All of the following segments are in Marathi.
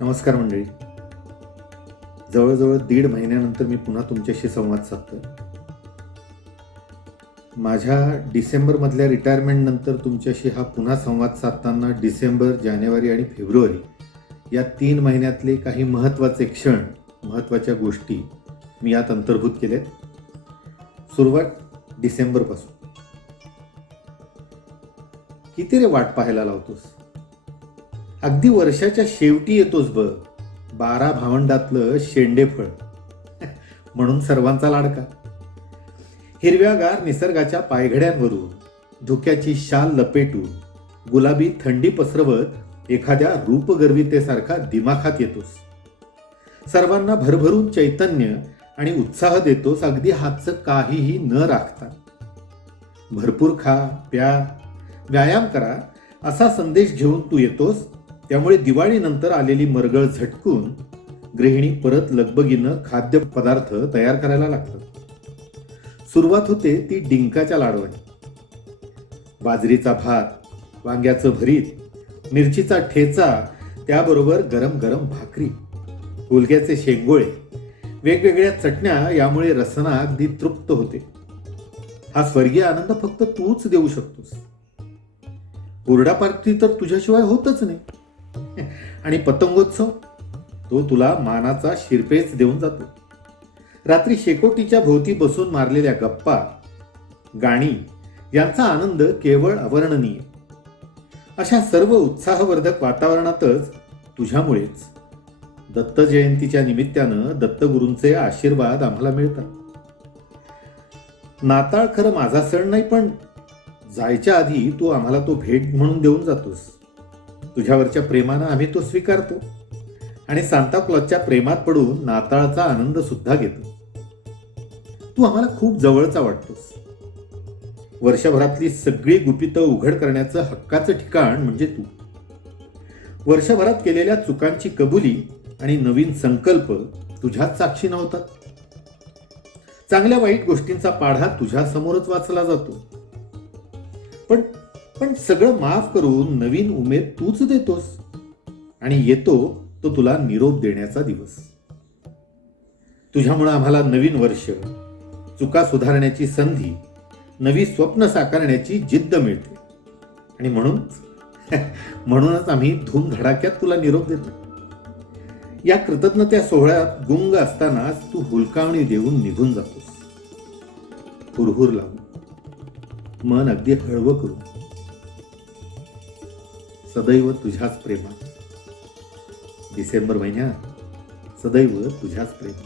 नमस्कार मंडळी. जवळजवळ 1.5 महिन्यानंतर मी पुन्हा तुमच्याशी संवाद साधतोय. माझ्या डिसेंबरमधल्या रिटायरमेंटनंतर तुमच्याशी हा पुन्हा संवाद साधताना डिसेंबर, जानेवारी आणि फेब्रुवारी या 3 महिन्यातले काही महत्त्वाचे क्षण, महत्त्वाच्या गोष्टी मी यात अंतर्भूत केल्यात. सुरुवात डिसेंबरपासून. किती रे वाट पाहायला लावतोस? अगदी वर्षाच्या शेवटी येतोस बघ. 12 भावंडातलं शेंडेफळ म्हणून सर्वांचा लाडका. हिरव्यागार निसर्गाच्या पायघड्यांवरून धुक्याची शाल लपेटून गुलाबी थंडी पसरवत एखाद्या रूपगर्वितेसारखा दिमाखात येतोस. सर्वांना भरभरून चैतन्य आणि उत्साह देतोस, अगदी हातचं काहीही न राखता. भरपूर खा, प्या, व्यायाम करा असा संदेश घेऊन तू येतोस. त्यामुळे दिवाळीनंतर आलेली मरगळ झटकून गृहिणी परत लगबगीनं खाद्यपदार्थ तयार करायला लागतात. सुरुवात होते ती डिंकाच्या लाडवाने. बाजरीचा भात, वांग्याचं भरीत, मिरचीचा ठेचा, त्याबरोबर गरम गरम भाकरी, हुलग्याचे शेंगोळे, वेगवेगळ्या चटण्या. यामुळे रसना अगदी तृप्त होते. हा स्वर्गीय आनंद फक्त तूच देऊ शकतोस. हुरडा पार्टी तर तुझ्याशिवाय होतच नाही. आणि पतंगोत्सव, तो तुला मानाचा शिरपेच देऊन जातो. रात्री शेकोटीच्या भोवती बसून मारलेल्या गप्पा, गाणी यांचा आनंद केवळ अवर्णनीय. अशा सर्व उत्साहवर्धक वातावरणातच तुझ्यामुळेच दत्त जयंतीच्या निमित्तानं दत्तगुरूंचे आशीर्वाद आम्हाला मिळतात. नाताळ खरं माझा सण नाही, पण जायच्या आधी तू आम्हाला तो भेट म्हणून देऊन जातोस. तुझ्यावरच्या प्रेमानं आम्ही तो स्वीकारतो आणि सांताक्लॉजच्या प्रेमात पडून नाताळचा आनंद सुद्धा घेतो. तू आम्हाला खूप जवळचा वाटतोस. वर्षभरातली सगळी गुपितं उघड करण्याचं हक्काचं ठिकाण म्हणजे तू. वर्षभरात केलेल्या चुकांची कबुली आणि नवीन संकल्प तुझ्याच साक्षी नव्हतात. चांगल्या वाईट गोष्टींचा पाढा तुझ्या समोरच वाचला जातो. पण सगळं माफ करून नवीन उमेद तूच देतोस. आणि येतो तो तुला निरोप देण्याचा दिवस. तुझ्यामुळे आम्हाला नवीन वर्ष, चुका सुधारण्याची संधी, नवी स्वप्न साकारण्याची जिद्द मिळते. आणि म्हणूनच आम्ही धूमधडाक्यात तुला निरोप देतो. या कृतज्ञता सोहळ्यात गुंग असतानाच तू हुलकावणी देऊन निघून जातोस. हुरहुर लावून, मन अगदी हळवं करून. सदैव तुझ्याच प्रेमात. डिसेंबर महिन्यात सदैव तुझ्याच प्रेमात.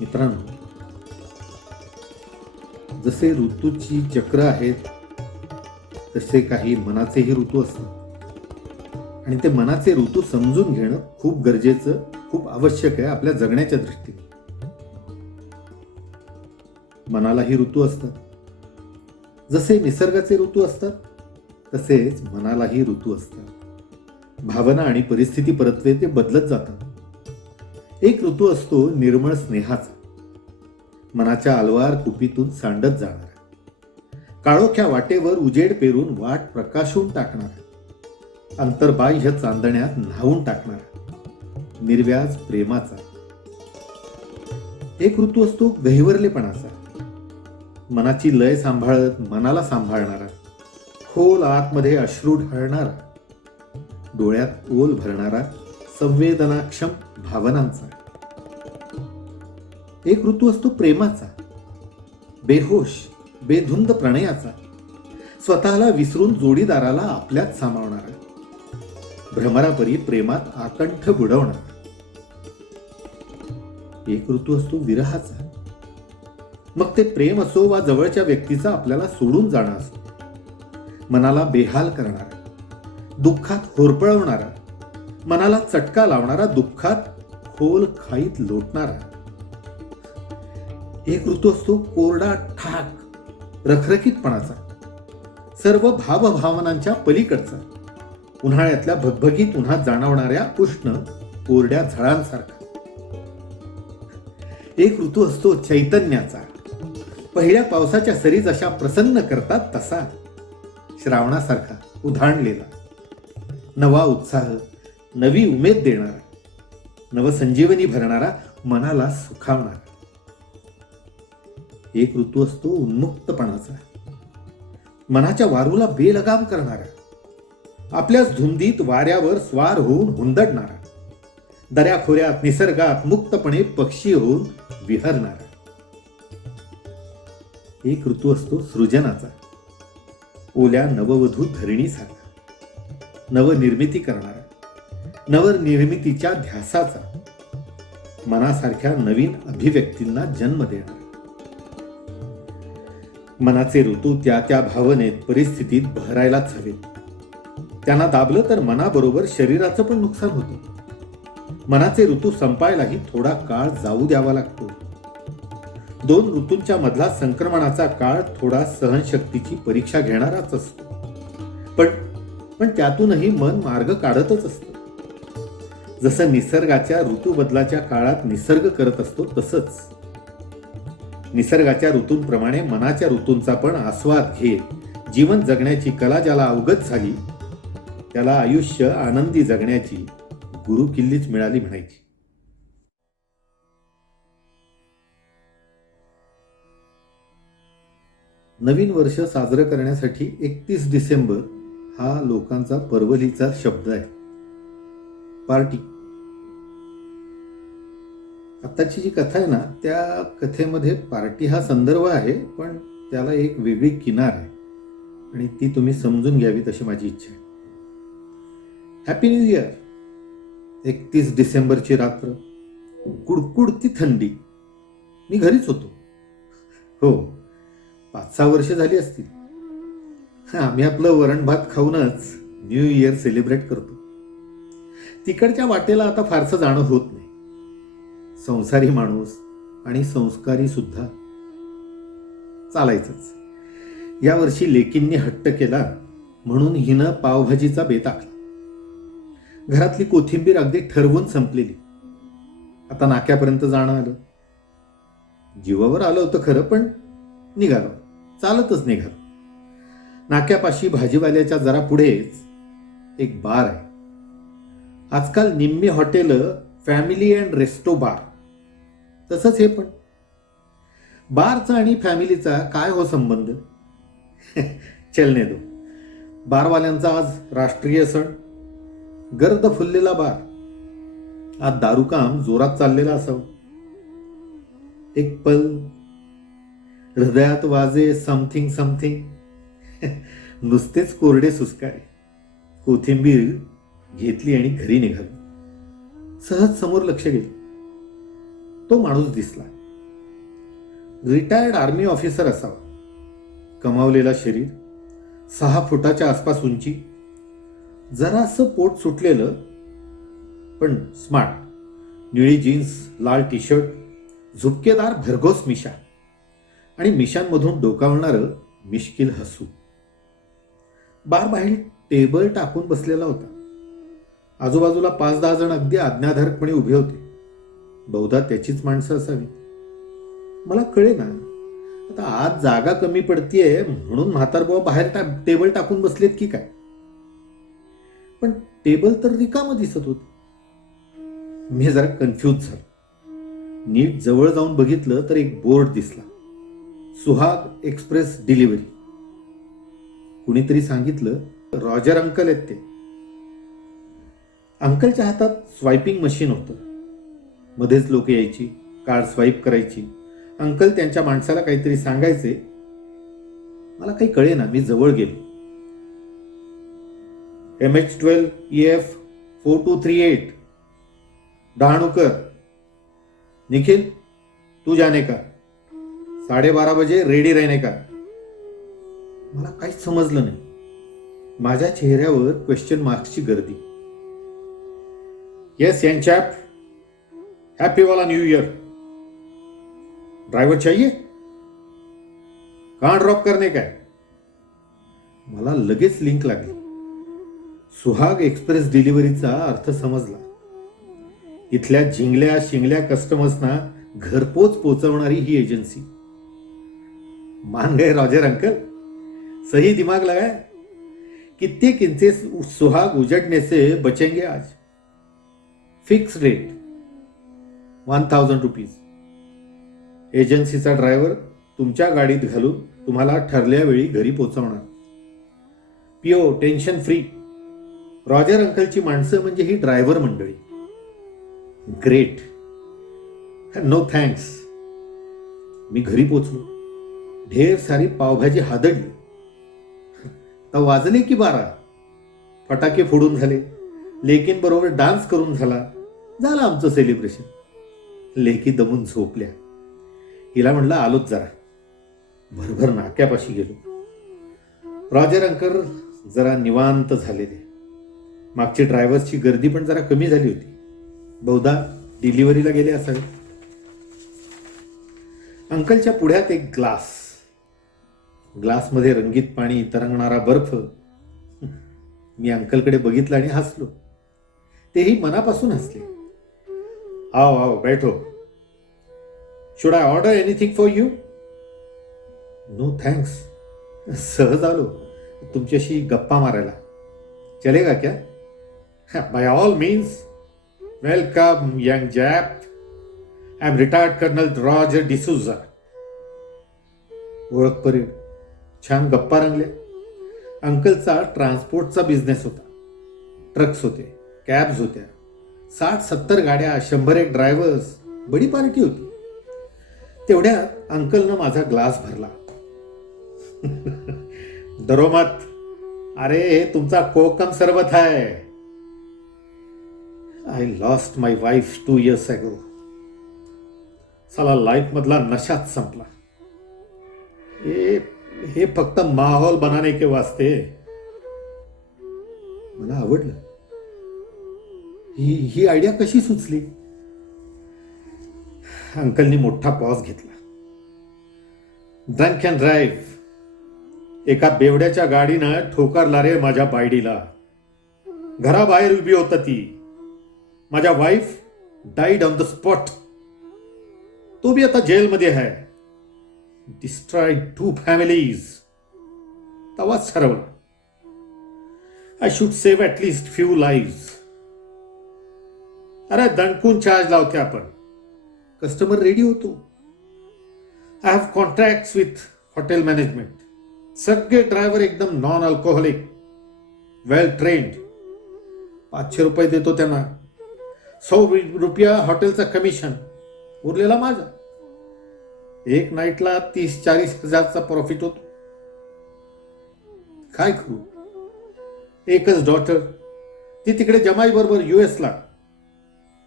मित्रांनो, जसे ऋतूची चक्र आहेत तसे काही मनाचेही ऋतू असतात. आणि ते मनाचे ऋतू समजून घेणं खूप गरजेचं, खूप आवश्यक आहे आपल्या जगण्याच्या दृष्टीने. मनालाही ऋतू असतात. जसे निसर्गाचे ऋतू असतात तसेच मनालाही ऋतू असतात. भावना आणि परिस्थिती परत्वे ते बदलत जातात. एक ऋतू असतो निर्मळ स्नेहाचा, मनाच्या अलवार कुपीतून सांडत जाणारा, काळोख्या वाटेवर उजेड पेरून वाट प्रकाशून टाकणारा, अंतर्बाह्य चांदण्यात न्हावून टाकणारा, निर्व्याज प्रेमाचा. एक ऋतू असतो गहिवरलेपणाचा, मनाची लय सांभाळत मनाला सांभाळणारा, खोल आतमध्ये अश्रू ढाळणारा, डोळ्यात ओल भरणारा, संवेदनाक्षम भावनांचा. एक ऋतू असतो प्रेमाचा, बेहोश बेधुंद प्रणयाचा, स्वतःला विसरून जोडीदाराला आपल्यात सामावणारा, भ्रमरापरी प्रेमात आकंठ बुडवणारा. एक ऋतू असतो विरहाचा. मग ते प्रेम असो वा जवळच्या व्यक्तीचा आपल्याला सोडून जाणं असो. मनाला बेहाल करणारा, दुःखात होरपळवणारा, मनाला चटका लावणारा, दुःखात खोल खाईत लोटणारा. एक ऋतू असतो कोरडा ठाक रखरखीतपणाचा, सर्व भावभावनांच्या पलीकडचा, उन्हाळ्यातल्या भगभगीत उन्हात जाणवणाऱ्या उष्ण कोरड्या झळांसारखा. एक ऋतू असतो चैतन्याचा, पहिल्या पावसाच्या सरी जशा प्रसन्न करतात तसा, श्रावणासारखा उधाणलेला, नवा उत्साह, नवी उमेद देणारा, नवसंजीवनी भरणारा, मनाला सुखावणारा. एक ऋतू असतो उन्मुक्तपणाचा, मनाच्या वारूला बेलगाम करणारा, आपल्याच धुंदीत वाऱ्यावर स्वार होऊन हुंदडणारा, दऱ्याखोऱ्यात निसर्गात मुक्तपणे पक्षी होऊन विहरणारा. एक ऋतू असतो सृजनाचा, ओल्या नववधू धरणीसारखा, नवनिर्मिती करणारा, नवनिर्मितीच्या ध्यासाचा, मनासारख्या नवीन अभिव्यक्तींना जन्म देणारा. मनाचे ऋतू त्या त्या भावनेत, परिस्थितीत बहरायलाच हवेत. त्यांना दाबलं तर मनाबरोबर शरीराचं पण नुकसान होतं. मनाचे ऋतू संपायलाही थोडा काळ जाऊ द्यावा लागतो. दोन ऋतूंच्या मधला संक्रमणाचा काळ थोडा सहनशक्तीची परीक्षा घेणाराच असतो. पण त्यातूनही मन मार्ग काढतच असतं. जसं निसर्गाच्या ऋतूबदलाच्या काळात निसर्ग करत असतो तसंच निसर्गाच्या ऋतूंप्रमाणे मनाच्या ऋतूंचा पण आस्वाद घेत जीवन जगण्याची कला ज्याला अवगत झाली त्याला आयुष्य आनंदी जगण्याची गुरुकिल्लीच मिळाली म्हणायची. नवीन वर्ष साजरं करण्यासाठी 31 डिसेंबर हा लोकांचा परवलीचा शब्द आहे. पार्टी. आत्ताची जी कथा आहे ना त्या कथेमध्ये पार्टी हा संदर्भ आहे, पण त्याला एक वेगळी किनार आहे आणि ती तुम्ही समजून घ्यावी तशी माझी इच्छा आहे. Happy new year. 31 डिसेंबरची रात्र, कुडकुडती थंडी. मी घरीच होतो. हो, 5-6 वर्ष झाली असतील. आम्ही आपलं वरण भात खाऊनच न्यू इयर सेलिब्रेट करतो. तिकडच्या वाटेला आता फारसं जाणं होत नाही. संसारी माणूस आणि संस्कारी सुद्धा. चालायचंच. यावर्षी लेकींनी हट्ट केला म्हणून हिनं पावभाजीचा बेत आखला. घरातली कोथिंबीर अगदी ठरवून संपलेली. आता नाक्यापर्यंत जाणं आलं. जीवावर आलं होतं खरं, पण निघालो. चालतच निघालो. नाक्यापाशी भाजीवाल्याच्या जरा पुढेच एक बार आहे. आजकाल निम्मी हॉटेल फॅमिली अँड रेस्टो बार. तसंच हे पण. बारचा आणि फॅमिलीचा काय हो संबंध? चलने दो. बारवाल्यांचा आज राष्ट्रीय सण. गर्द फुललेला बार. आज दारूकाम जोरात चाललेला असावं. एक पल हृदयात वाजे समथिंग समथिंग. नुसतेच कोरडे सुस्कारे. कोथिंबीर घेतली आणि घरी निघालो. सहज समोर लक्ष गेलं. तो माणूस दिसला. रिटायर्ड आर्मी ऑफिसर असावा. कमावलेला शरीर, 6 फुटाच्या आसपास उंची, जरासं पोट सुटलेलं पण स्मार्ट. निळी जीन्स, लाल टी शर्ट, झुपकेदार भरघोस मिशा आणि मिशांमधून डोकावणारं मिश्किल हसू. बार बाहेर टेबल टाकून बसलेला होता. आजूबाजूला 5-10 जण अगदी आज्ञाधारकपणे उभे होते. बहुधा त्याचीच माणसं असावी. मला कळे ना, आता आज जागा कमी पडतीये म्हणून म्हातारबुवा बाहेर टेबल टाकून बसलेत की काय. पण टेबल तर रिकामं दिसत होत. मी जरा कन्फ्यूज झालो. नीट जवळ जाऊन बघितलं तर एक बोर्ड दिसला. सुहाग एक्सप्रेस डिलिव्हरी. कुणीतरी सांगितलं रॉजर अंकल आहेत ते. अंकलच्या हातात स्वायपिंग मशीन होतं. मध्येच लोक यायची, कार्ड स्वाईप करायची. अंकल त्यांच्या माणसाला काहीतरी सांगायचे. मला काही कळे ना. मी जवळ गेलो. MH12 EF 4238 Dahanukar. निखिल, तू जाने का, 12:30 बजे रेडी रहने का. मला काहीच समजलं नाही. माझ्या चेहऱ्यावर क्वेश्चन मार्क्सची गर्दी. येस यंग चैप, हैप्पी वाला न्यू ईयर. ड्राइवर चाहिए, कहां ड्रॉप करने का है. मला लगेच लिंक लागली. सुहाग एक्सप्रेस डिलिव्हरीचा अर्थ समजला. इथल्या झिंगल्या शिंगल्या कस्टमर्सना घरपोच पोचवणारी ही एजन्सी. मान गए रॉजर अंकल, सही दिमाग लगाया. कित्येक इंचे सुहाग उजड़ने से बचेंगे आज. Fix rate 1000 rupees. एजन्सीचा ड्रायव्हर तुमच्या गाडीत घालून तुम्हाला ठरल्या वेळी घरी पोहोचवणार. पिओ टेन्शन फ्री. रॉजर अंकलची माणसं म्हणजे ही ड्रायव्हर मंडळी. ग्रेट. No thanks. मी घरी पोचलो. ढेर सारी पावभाजी हादडली. तर वाजले की 12. फटाके फोडून झाले. लेकींबरोबर डान्स करून झाला आमचं सेलिब्रेशन. लेकी दमून झोपल्या. हिला म्हणलं आलोच जरा. भरभर नाक्यापाशी गेलो. रॉजर अंकल जरा निवांत झालेले. मागची ड्रायव्हर्सची गर्दी पण जरा कमी झाली होती. बहुधा डिलिव्हरीला गेले असावे. अंकलच्या पुढ्यात एक ग्लासमध्ये रंगीत पाणी, तरंगणारा बर्फ. मी अंकलकडे बघितलं आणि हसलो. तेही मनापासून हसले. आओ आओ बैठो. Should I order anything for you? No thanks. सहज आलो तुमच्याशी गप्पा मारायला. चलेगा क्या? By all means. Welcome young Jap. I am retired colonel Roger D'Souza. ओळख परेड. छान गप्पा रंगल्या. अंकलचा ट्रान्सपोर्टचा बिझनेस होता. ट्रक्स होते, कॅब्स होत्या, 60-70 गाड्या, 100 ड्रायव्हर्स. बडी पार्टी होती. तेवढ्यात अंकलनं माझा ग्लास भरला. डरो मत. अरे हे तुमचा कोकम सरबत आहे. I lost my wife 2 years ago. साला लाईफ मधला नशाच संपला. हे फक्त माहौल बनाने के वास्ते. मला आवडलं. ही आयडिया कशी सुचली? अंकलनी मोठा पॉज घेतला. Drunk and drive. एका बेवड्याच्या गाडीनं ठोकरला रे माझ्या बायडीला. घराबाहेर उभी होता ती. माझ्या wife died on the spot. तो भी आता जेलमध्ये आहे. Destroyed 2 families. तवाच ठरवलं I should save at least few lives. अरे दणकून चार्ज लावते आपण. कस्टमर रेडी होतो. I have contracts with hotel management. सगळे ड्रायव्हर एकदम नॉन अल्कोहोलिक, वेल ट्रेन्ड. 500 रुपये देतो त्यांना. 100 रुपया हॉटेलचा कमिशन. उरलेला माझा. एक नाईटला 30-40 हजारचा प्रॉफिट होतो. काय करू? एकच डॉटर. ती तिकडे जमाई बरोबर US ला.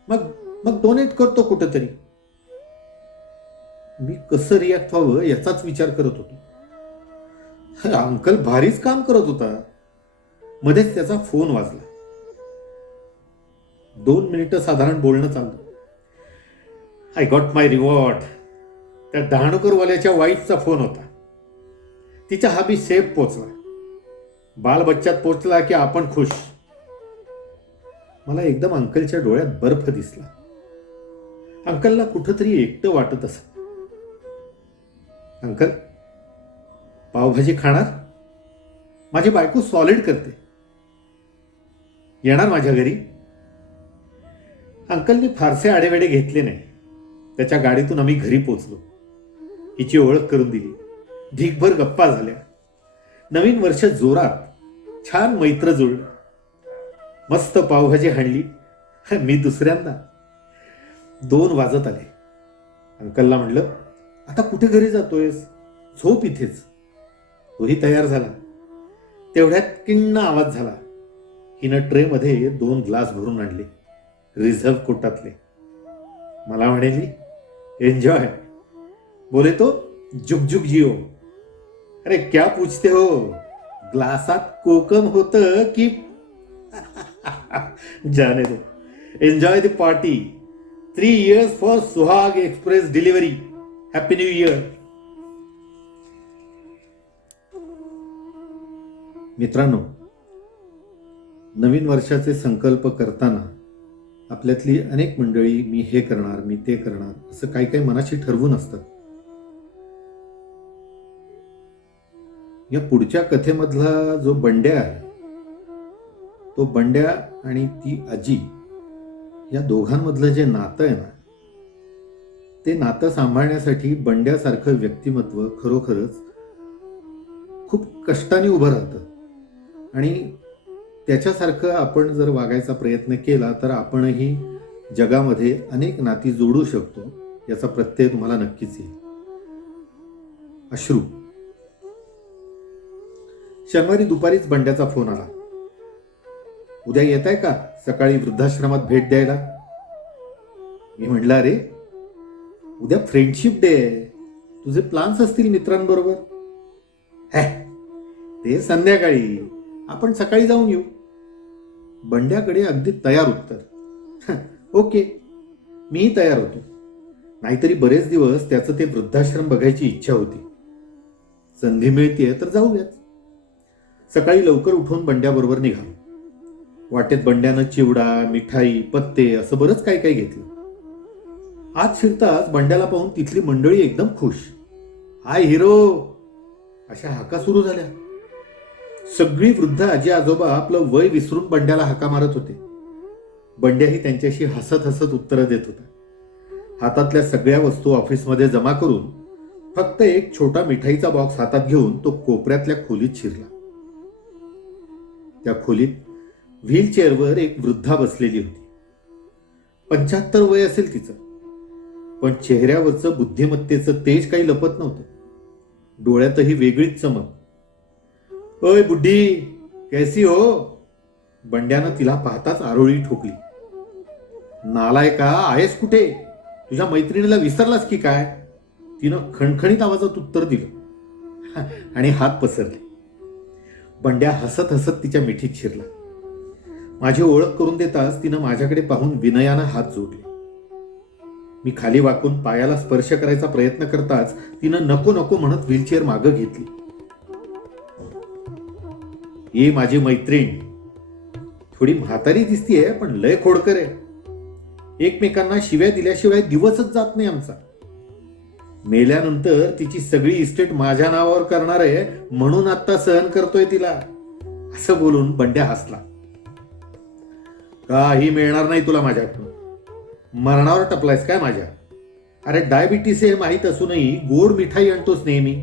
मग डोनेट करतो कुठेतरी. मी कसं रिॲक्ट व्हावं याचाच विचार करत होतो. अंकल भारीच काम करत होता. मध्येच त्याचा फोन वाजला. 2 मिनिटं साधारण बोलणं चाललं. I got my reward. त्या डहाणूकरवाल्याच्या वाईफचा फोन होता. तिच्या हाबी सेफ पोचला. बालबच्च्यात पोचला की आपण खुश. मला एकदम अंकलच्या डोळ्यात बर्फ दिसला. अंकलला कुठंतरी एकटं वाटत असं. अंकल पावभाजी खाणार? माझी बायको सॉलिड करते. येणार माझ्या घरी? अंकलनी फारसे आडेवेडे घेतले नाही. त्याच्या गाडीतून आम्ही घरी पोचलो. हिची ओळख करून दिली. ढीकभर गप्पा झाल्या. नवीन वर्ष जोरात. छान मैत्र जुळलं. मस्त पावभाजी हाणली. मी दुसऱ्यांदा. 2 वाजत आले. अंकलला म्हणलं आता कुठे घरी जातोयस? झोप इथेच. तोही तयार झाला. तेवढ्यात किण्ण आवाज झाला. हिनं ट्रेमध्ये 2 ग्लास भरून आणले. रिझर्व कोटातले. मला म्हणेली एन्जॉय. बोले तो जुग जुग जिओ. अरे क्या पूछते हो? ग्लासात कोकम होतं की जाने दो. Enjoy the party. 3 years for Suhag express delivery. Happy new year. मित्रांनो, नवीन वर्षाचे संकल्प करताना आपल्यातली अनेक मंडळी मी हे करणार, मी ते करणार असं काही काही मनाशी ठरवून असतात. या पुढच्या कथेमधला जो बंड्या आहे तो बंड्या आणि ती आजी या दोघांमधलं जे नातं आहे ना, ते नातं सांभाळण्यासाठी बंड्यासारखं व्यक्तिमत्व खरोखरच खूप कष्टाने उभं राहतं. आणि त्याच्यासारखं आपण जर वागायचा प्रयत्न केला तर आपणही जगामध्ये अनेक नाती जोडू शकतो, याचा प्रत्यय तुम्हाला नक्कीच येईल. अश्रू. शनिवारी दुपारीच बंड्याचा फोन आला. उद्या येत आहे का सकाळी वृद्धाश्रमात भेट द्यायला? मी म्हटलं, अरे उद्या फ्रेंडशिप डे आहे, तुझे प्लान्स असतील मित्रांबरोबर. हे ते संध्याकाळी, आपण सकाळी जाऊन येऊ. बंड्याकडे अगदी तयार उत्तर. ओके, मीही तयार होतो. नाहीतरी बरेच दिवस त्याचं ते वृद्धाश्रम बघायची इच्छा होती. संधी मिळतीये तर जाऊयाच. सकाळी लवकर उठून बंड्याबरोबर निघालो. वाटेत बंड्यानं चिवडा, मिठाई, पत्ते असं बरंच काय काय घेतलं. आज शिरताच बंड्याला पाहून तिथली मंडळी एकदम खुश. हाय हिरो, अशा हाका सुरू झाल्या. सगळी वृद्ध आजी आजोबा आपलं वय विसरून बंड्याला हाका मारत होते. बंड्याही त्यांच्याशी हसत हसत उत्तरं देत होता. हातातल्या सगळ्या वस्तू ऑफिसमध्ये जमा करून फक्त एक छोटा मिठाईचा बॉक्स हातात घेऊन तो कोपऱ्यातल्या खोलीत शिरला. त्या खोलीत व्हीलचेअरवर एक वृद्धा बसलेली होती. 75 वय असेल तिचं, पण चेहऱ्यावरचं बुद्धिमत्तेचं तेज काही लपत नव्हतं. डोळ्यातही वेगळीच चमक. ओय बुड्ढी, कैसी हो? बंड्यानं तिला पाहताच आरोळी ठोकली. नालायका, आहेस कुठे? तुझ्या मैत्रिणीला विसरलास की काय? तिनं खणखणीत आवाजात उत्तर दिलं आणि हात पसरले. बंड्या हसत हसत तिच्या मिठीत शिरला. माझी ओळख करून देताच तिनं माझ्याकडे पाहून विनयानं हात जोडले. मी खाली वाकून पायाला स्पर्श करायचा प्रयत्न करताच तिनं नको नको म्हणत व्हीलचेअर मागं घेतली. ही माझी मैत्रीण थोडी म्हातारी दिसतीये, पण लय खोडकर आहे. एकमेकांना शिव्या दिल्याशिवाय दिवसच जात नाही आमचा. मेल्यानंतर तिची सगळी इस्टेट माझ्या नावावर करणार आहे, म्हणून आता सहन करतोय तिला. असं बोलून बंड्या हसला. काही मिळणार नाही तुला माझ्याकडून. मरणावर टपलायस काय माझ्या? अरे डायबिटीस हे माहीत असूनही गोड मिठाई आणतोस नेहमी.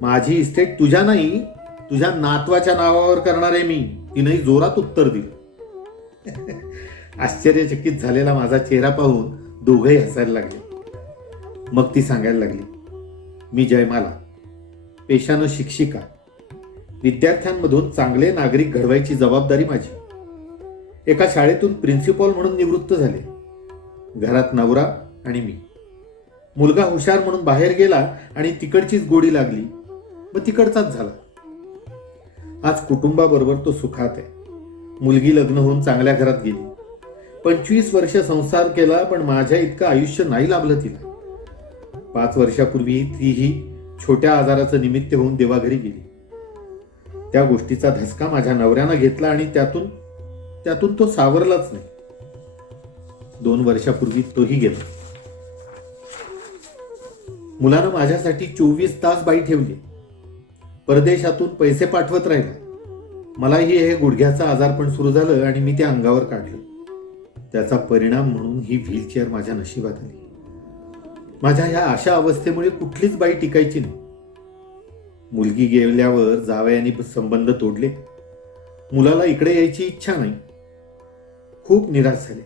माझी इस्टेट तुझ्या नाही, तुझ्या नातवाच्या नावावर करणार आहे मी, तिनंही जोरात उत्तर दिलं. आश्चर्यचकित झालेला माझा चेहरा पाहून दोघंही हसायला लागले. मग ती सांगायला लागली, मी जयमाला, पेशानं शिक्षिका. विद्यार्थ्यांमधून चांगले नागरिक घडवायची जबाबदारी माझी. एका शाळेतून प्रिन्सिपॉल म्हणून निवृत्त झाले. घरात नवरा आणि मी. मुलगा हुशार म्हणून बाहेर गेला आणि तिकडचीच गोडी लागली, मग तिकडचाच झाला. आज कुटुंबाबरोबर तो सुखात आहे. मुलगी लग्न होऊन चांगल्या घरात गेली. 25 वर्ष संसार केला, पण माझ्या इतकं आयुष्य नाही लाभलं तिला. 5 वर्षापूर्वी तीही छोट्या आजाराचं निमित्त होऊन देवाघरी गेली. त्या गोष्टीचा धसका माझ्या नवऱ्यानं घेतला आणि त्यातून तो सावरलाच नाही. 2 वर्षापूर्वी तोही गेला. मुलानं माझ्यासाठी 24 तास बाई ठेवली. परदेशातून पैसे पाठवत राहिला. मलाही हे गुडघ्याचा आजारपण सुरू झालं आणि मी ते अंगावर काढलं. त्याचा परिणाम म्हणून ही व्हीलचेअर माझ्या नशिबात आली. माझ्या ह्या अशा अवस्थेमुळे कुठलीच बाई टिकायची नाही. मुलगी गेल्यावर जावयाने संबंध तोडले. मुलाला इकडे यायची इच्छा नाही. खूप निराश झाले.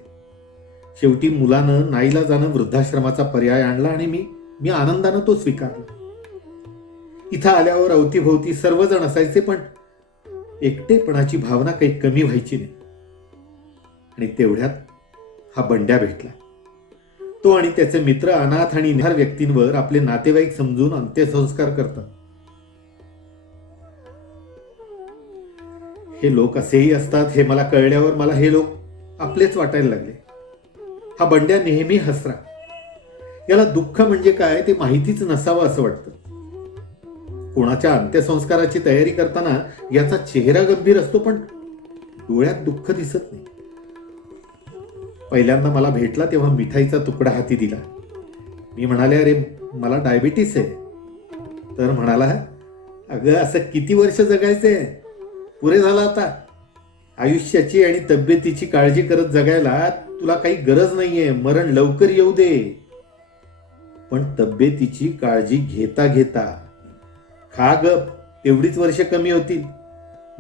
शेवटी मुलानं नाईलाजानं वृद्धाश्रमाचा पर्याय आणला आणि मी आनंदानं तो स्वीकारला. इथं आल्यावर अवतीभोवती सर्वजण असायचे, पण एकटेपणाची भावना काही कमी व्हायची नाही. आणि तेवढ्यात हा बंड्या भेटला. तो आणि त्याचे मित्र अनाथ आणि निहार व्यक्तींवर आपले नातेवाईक समजून अंत्यसंस्कार करतात. हे लोक असेही असतात हे मला कळल्यावर मला हे लोक आपलेच वाटायला लागले. हा बंड्या नेहमी हसरा. याला दुःख म्हणजे काय ते माहितीच नसावं असं वाटतं. कोणाच्या अंत्यसंस्काराची तयारी करताना याचा चेहरा गंभीर असतो, पण डोळ्यात दुःख दिसत नाही. पहिल्यांदा मला भेटला तेव्हा मिठाईचा तुकडा हाती दिला. मी म्हणाले, अरे मला डायबिटीस आहे. तर म्हणाला, अगं असं किती वर्ष जगायचंय, पुरे झालं आता. आयुष्याची आणि तब्येतीची काळजी करत जगायला तुला काही गरज नाहीये, मरण लवकर येऊ दे. पण तब्येतीची काळजी घेता घेता खा गप, तेवढीच वर्ष कमी होतील.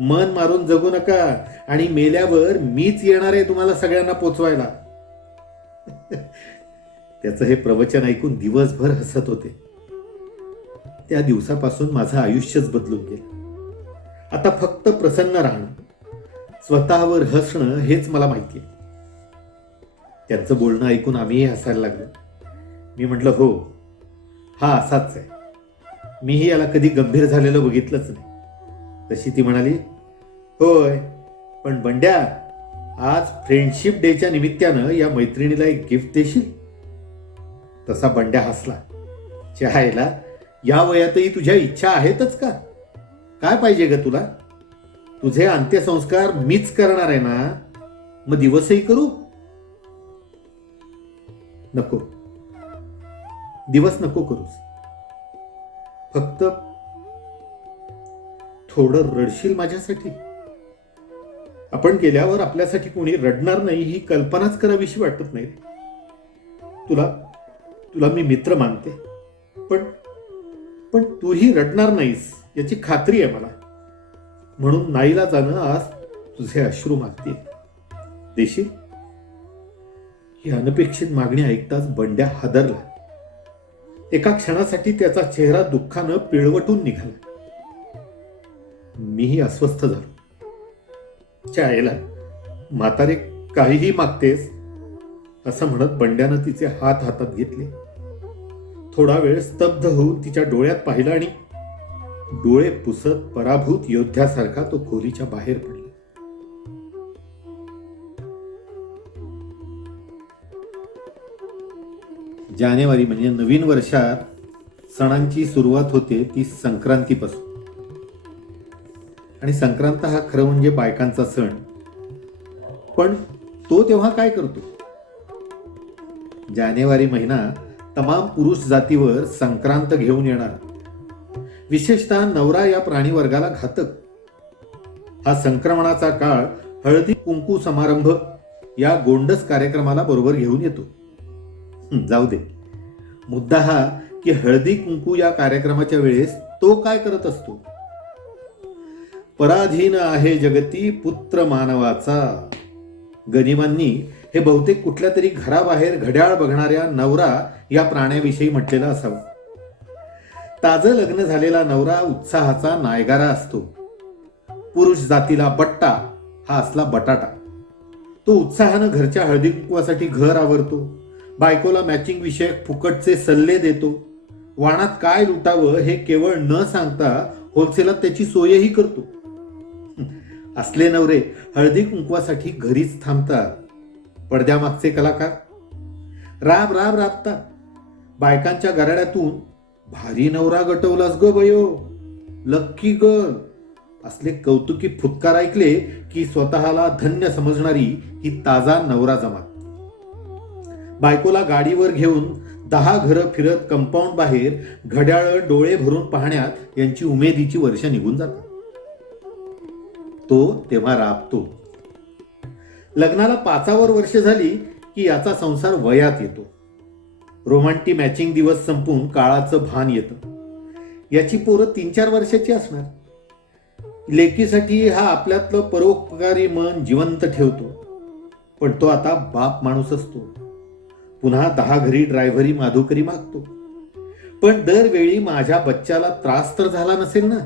मन मारून जगू नका, आणि मेल्यावर मीच येणार आहे तुम्हाला सगळ्यांना पोचवायला. त्याचं हे प्रवचन ऐकून दिवसभर हसत होते. त्या दिवसापासून माझं आयुष्यच बदलून गेलं. आता फक्त प्रसन्न राहणं, स्वतःवर हसणं हेच मला माहिती आहे. त्यांचं बोलणं ऐकून आम्हीही हसायला लागलो. मी म्हटलं, हो, हा असाच आहे. मीही याला कधी गंभीर झालेलं बघितलंच नाही. तशी ती म्हणाली, होय, पण बंड्या, आज फ्रेंडशिप डेच्या निमित्तानं या मैत्रिणीला एक गिफ्ट देशील? तसा बंड्या हसला. चहायला, या वयातही तुझ्या इच्छा आहेतच का? काय पाहिजे ग तुला? तुझे अंत्यसंस्कार मीच करणार आहे ना, मग दिवसही करू? नको, दिवस नको करूस. फक्त थोडं रडशील माझ्यासाठी? आपण गेल्यावर आपल्यासाठी कोणी रडणार नाही ही कल्पनाच करावीशी वाटत नाही. तुला मी मित्र मानते, पण तूही रडणार नाहीस याची खात्री आहे मला. म्हणून नाईलाजानं आज तुझे अश्रू मागते. देशील? ही अनपेक्षित मागणी ऐकताच बंड्या हादरला. एका क्षणासाठी त्याचा चेहरा दुःखानं पिळवटून निघाला. मीही अस्वस्थ झालो. चायला, म्हातारे, काहीही मागतेस? असं म्हणत बंड्यानं तिचे हात हातात घेतले. थोडा वेळ स्तब्ध होऊन तिच्या डोळ्यात पाहिलं आणि डोळे पुसत पराभूत योद्ध्यासारखा तो खोलीच्या बाहेर पडला. जानेवारी म्हणजे नवीन वर्षात सणांची सुरुवात होते ती संक्रांतीपासून. आणि संक्रांत हा खरं म्हणजे बायकांचा सण. पण तो तेव्हा काय करतो? जानेवारी महिना तमाम पुरुष जातीवर संक्रांत घेऊन येणार. विशेषतः नवरा या प्राणीवर्गाला घातक. हा संक्रमणाचा काळ हळदी कुंकू समारंभ या गोंडस कार्यक्रमाला बरोबर घेऊन येतो. जाऊ दे, मुद्दा हा की हळदी कुंकू या कार्यक्रमाच्या वेळेस तो काय करत असतो? पराधीन आहे जगती पुत्र मानवाचा. गनिमांनी हे बहुतेक कुठल्या तरी घराबाहेर घड्याळ बघणाऱ्या नवरा या प्राण्याविषयी म्हटलेलं असावं. ताजं लग्न झालेला नवरा उत्साहाचा नायगारा असतो. पुरुष जातीला बट्टा हा असला बटाटा. तो उत्साहानं घरच्या हळदी कुंकवासाठी घर आवरतो. बायकोला मॅचिंग विषयक फुकटचे सल्ले देतो. वाणात काय लुटावं हे केवळ न सांगता होलसेलात त्याची सोयही करतो. असले नवरे हळदी कुंकवासाठी घरीच थांबतात. पडद्यामागचे कलाकार राब राब राबतात. बायकांच्या गराड्यातून भारी नवरा गटवलास ग बयो, लक्की गर्ल असले कौतुकी फुत्कार ऐकले की स्वतःला धन्य समजणारी ही ताजा नवरा जमात. बायकोला गाडीवर घेऊन 10 घरं फिरत कंपाऊंड बाहेर घड्याळ डोळे भरून पाहण्यात यांची उमेदीची वर्ष निघून जातात. तो तेव्हा राबतो. लग्नाला 5वर वर्ष झाली की याचा संसार वयात येतो. रोमांटिक मॅचिंग दिवस संपून काळाचं भान येतं. याची पोरं 3-4 वर्षाची असणार. लेकीसाठी हा आपल्यातलं परोपकारी मन जिवंत ठेवतो. पण तो आता बाप माणूस असतो. पुन्हा 10 घरी ड्रायव्हरी माधुकरी मागतो. पण दरवेळी माझ्या बच्च्याला त्रास तर झाला नसेल ना?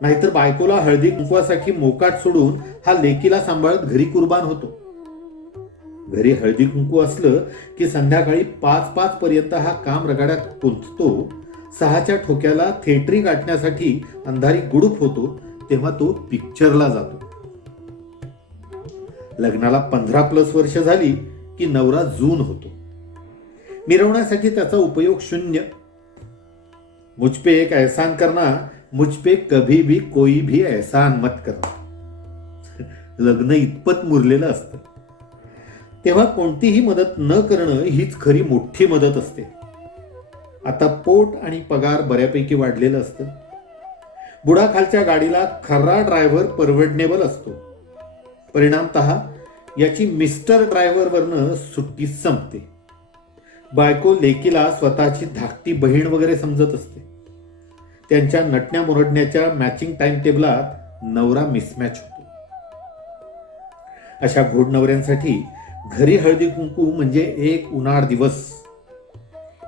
नाहीतर बायकोला हळदी कुंकवासाठी मोकाट सोडून हा लेकीला सांभाळत घरी कुर्बान होतो. घरी हळदी कुंकू असलं की संध्याकाळी 5-5 पर्यंत हा काम रगाड्यात गुंततो. 6च्या ठोक्याला थिएटरी गाठण्यासाठी अंधारी गुडूप होतो. तेव्हा तो पिक्चरला जातो. लग्नाला 15+ वर्ष झाली की नवरा जून होतो. मिरवण्यासाठी त्याचा उपयोग शून्य. मुझपे एक एहसान करना, मुझपे कभी भी कोई भी एहसान मत करना. लग्न इतपत मुरलेलं असतं. तेव्हा कोणतीही मदत न करणं हीच खरी मोठी मदत असते. आता पोट आणि पगार बऱ्यापैकी वाढलेलं असतं. बुडाखालच्या गाडीला खरा ड्रायव्हर परवडनेबल असतो. परिणामतः याची मिस्टर ड्रायव्हरवरनं सुट्टी संपते. बायको लेकीला स्वतःची धाकटी बहीण वगैरे समजत असते. त्यांच्या नटण्या मुरडण्याच्या मॅचिंग टाइम टेबलात नवरा मिसमॅच होतो. अशा घोडनवऱ्यांसाठी घरी हळदी कुंकू म्हणजे एक उन्हाळ दिवस.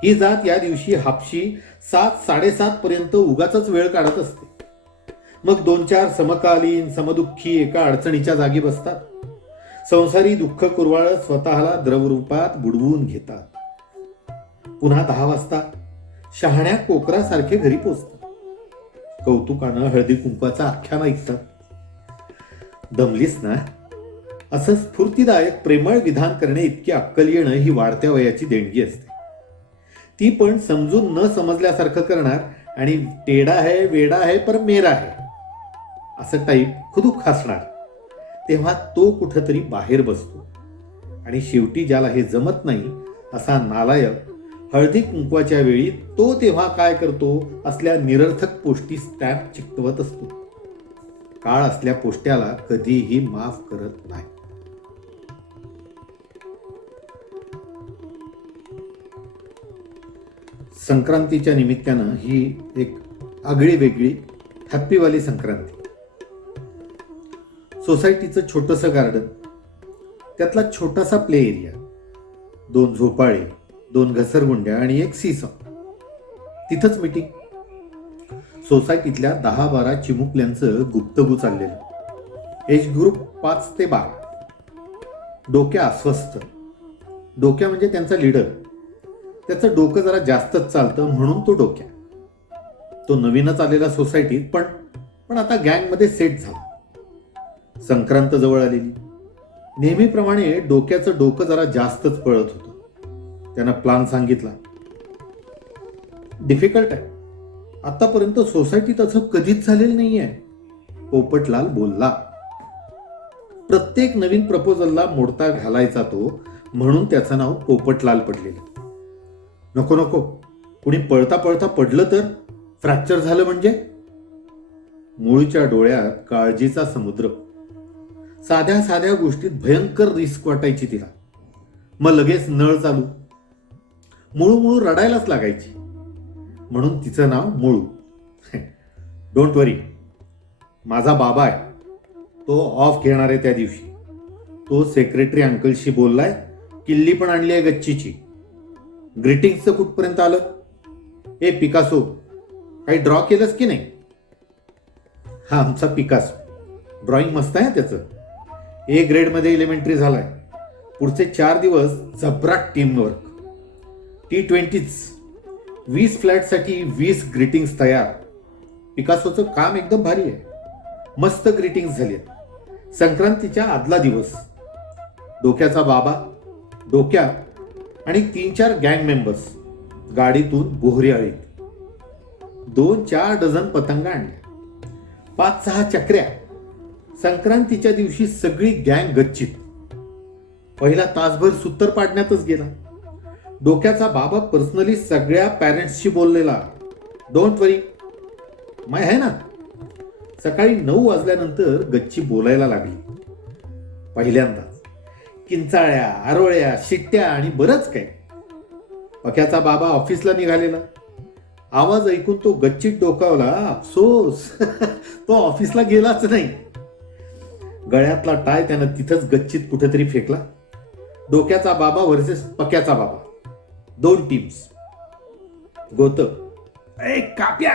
ही जात या दिवशी हापशी 7-7:30 पर्यंत उगाचच वेळ काढत असते. मग 2-4 समकालीन समदुःखी एका अडचणीच्या जागी बसतात. संसारी दुःख कुरवाळत स्वतःला द्रवरूपात बुडवून घेतात. पुन्हा 10 वाजता शहाण्या कोकरासारखे घरी पोचतात. कौतुकानं हळदी कुंकवाचा आख्यान ऐकतात. दमलीस ना, असं स्फूर्तिदायक प्रेमळ विधान करणे इतकी अक्कल येणं ही वाढत्या वयाची देणगी असते. ती पण समजून न समजल्यासारखं करणार आणि टेडा है वेडा है पर मेरा है असं टाईप खुदूक हसणार. तेव्हा तो कुठंतरी बाहेर बसतो आणि शेवटी ज्याला हे जमत नाही असा नालायक हळदी कुंकवाच्या वेळी तो तेव्हा काय करतो असल्या निरर्थक पोष्टी स्टॅम्प चिकटवत असतो. काळ असल्या पोष्ट्याला कधीही माफ करत नाही. संक्रांतीच्या निमित्तानं ही एक आगळी वेगळी हॅप्पीवाली संक्रांती. सोसायटीचं छोटंसं गार्डन, त्यातला छोटासा प्ले एरिया, 2 झोपाळे, 2 घसरगुंड्या आणि एक सीसॉ. तिथंच मीटिंग. सोसायटीतल्या 10-12 चिमुकल्यांचं गुप्तगू चाललेलं. एज ग्रुप 5 ते 12. डोक्या अस्वस्थ. डोक्या म्हणजे त्यांचा लीडर. त्याचं डोकं जरा जास्तच चालतं म्हणून तो डोक्या. तो नवीनच आलेला सोसायटीत पण आता गँगमध्ये सेट झाला. संक्रांत जवळ आलेली. नेहमीप्रमाणे डोक्याचं डोकं जरा जास्तच पळत होतं. त्यानं प्लान सांगितला. डिफिकल्ट आहे. आतापर्यंत सोसायटीत असं कधीच झालेलं नाहीये. पोपटलाल बोलला. प्रत्येक नवीन प्रपोजलला मोडता घालायचा तो, म्हणून त्याचं नाव पोपटलाल पडलेलं. नको नको, कुणी पळता पळता पडलं तर फ्रॅक्चर झालं म्हणजे. मूळच्या डोळ्यात काळजीचा समुद्र. साध्या साध्या गोष्टीत भयंकर रिस्क वाटायची तिला. मग लगेच नळ चालू. मुळू मुळू रडायलाच लागायची. म्हणून तिचं नाव मुळू. डोंट वरी, माझा बाबा आहे. तो ऑफ घेणार आहे त्या दिवशी. तो सेक्रेटरी अंकलशी बोललाय. किल्ली पण आणली आहे गच्चीची. ग्रीटिंग्सचं कुठपर्यंत आलं? ए पिकासो, काही ड्रॉ केलंस की नाही? हा आमचा पिकासो. ड्रॉइंग मस्त आहे त्याचं. A ग्रेडमध्ये एलिमेंटरी झालाय. पुढचे 4 दिवस जबराट टीमवर्क. T20s 20 फ्लॅटसाठी 20 ग्रीटिंग्स तयार. पिकासोचं काम एकदम भारी आहे. मस्त ग्रीटिंग्स झाली. संक्रांतीच्या आदला दिवस. डोक्याचा बाबा, डोक्या आणि 3-4 गँग मेंबर्स गाडीतून बोहरी आळीत. 2-4 डझन पतंगा आणल्या. 5-6 चक्र्या. संक्रांतीच्या दिवशी सगळी गँग गच्चीत. पहिला तासभर सुत्तर पाडण्यातच गेला. डोक्याचा बाबा पर्सनली सगळ्या पॅरेंट्सशी बोललेला. डोंट वरी, मैं है ना. सकाळी 9 वाजल्यानंतर गच्ची बोलायला लागली. पहिल्यांदाच किंचाळ्या, आरोळ्या, शिट्ट्या आणि बरंच काय. पक्याचा बाबा ऑफिसला निघालेला. आवाज ऐकून तो गच्चीत डोकावला. अफसोस तो ऑफिसला गेलाच नाही. गळ्यातला टाय त्यानं तिथंच गच्चीत कुठेतरी फेकला. डोक्याचा बाबा वर्सेस पक्याचा बाबा. 2 टीम्स. गौतम, ए काप्या.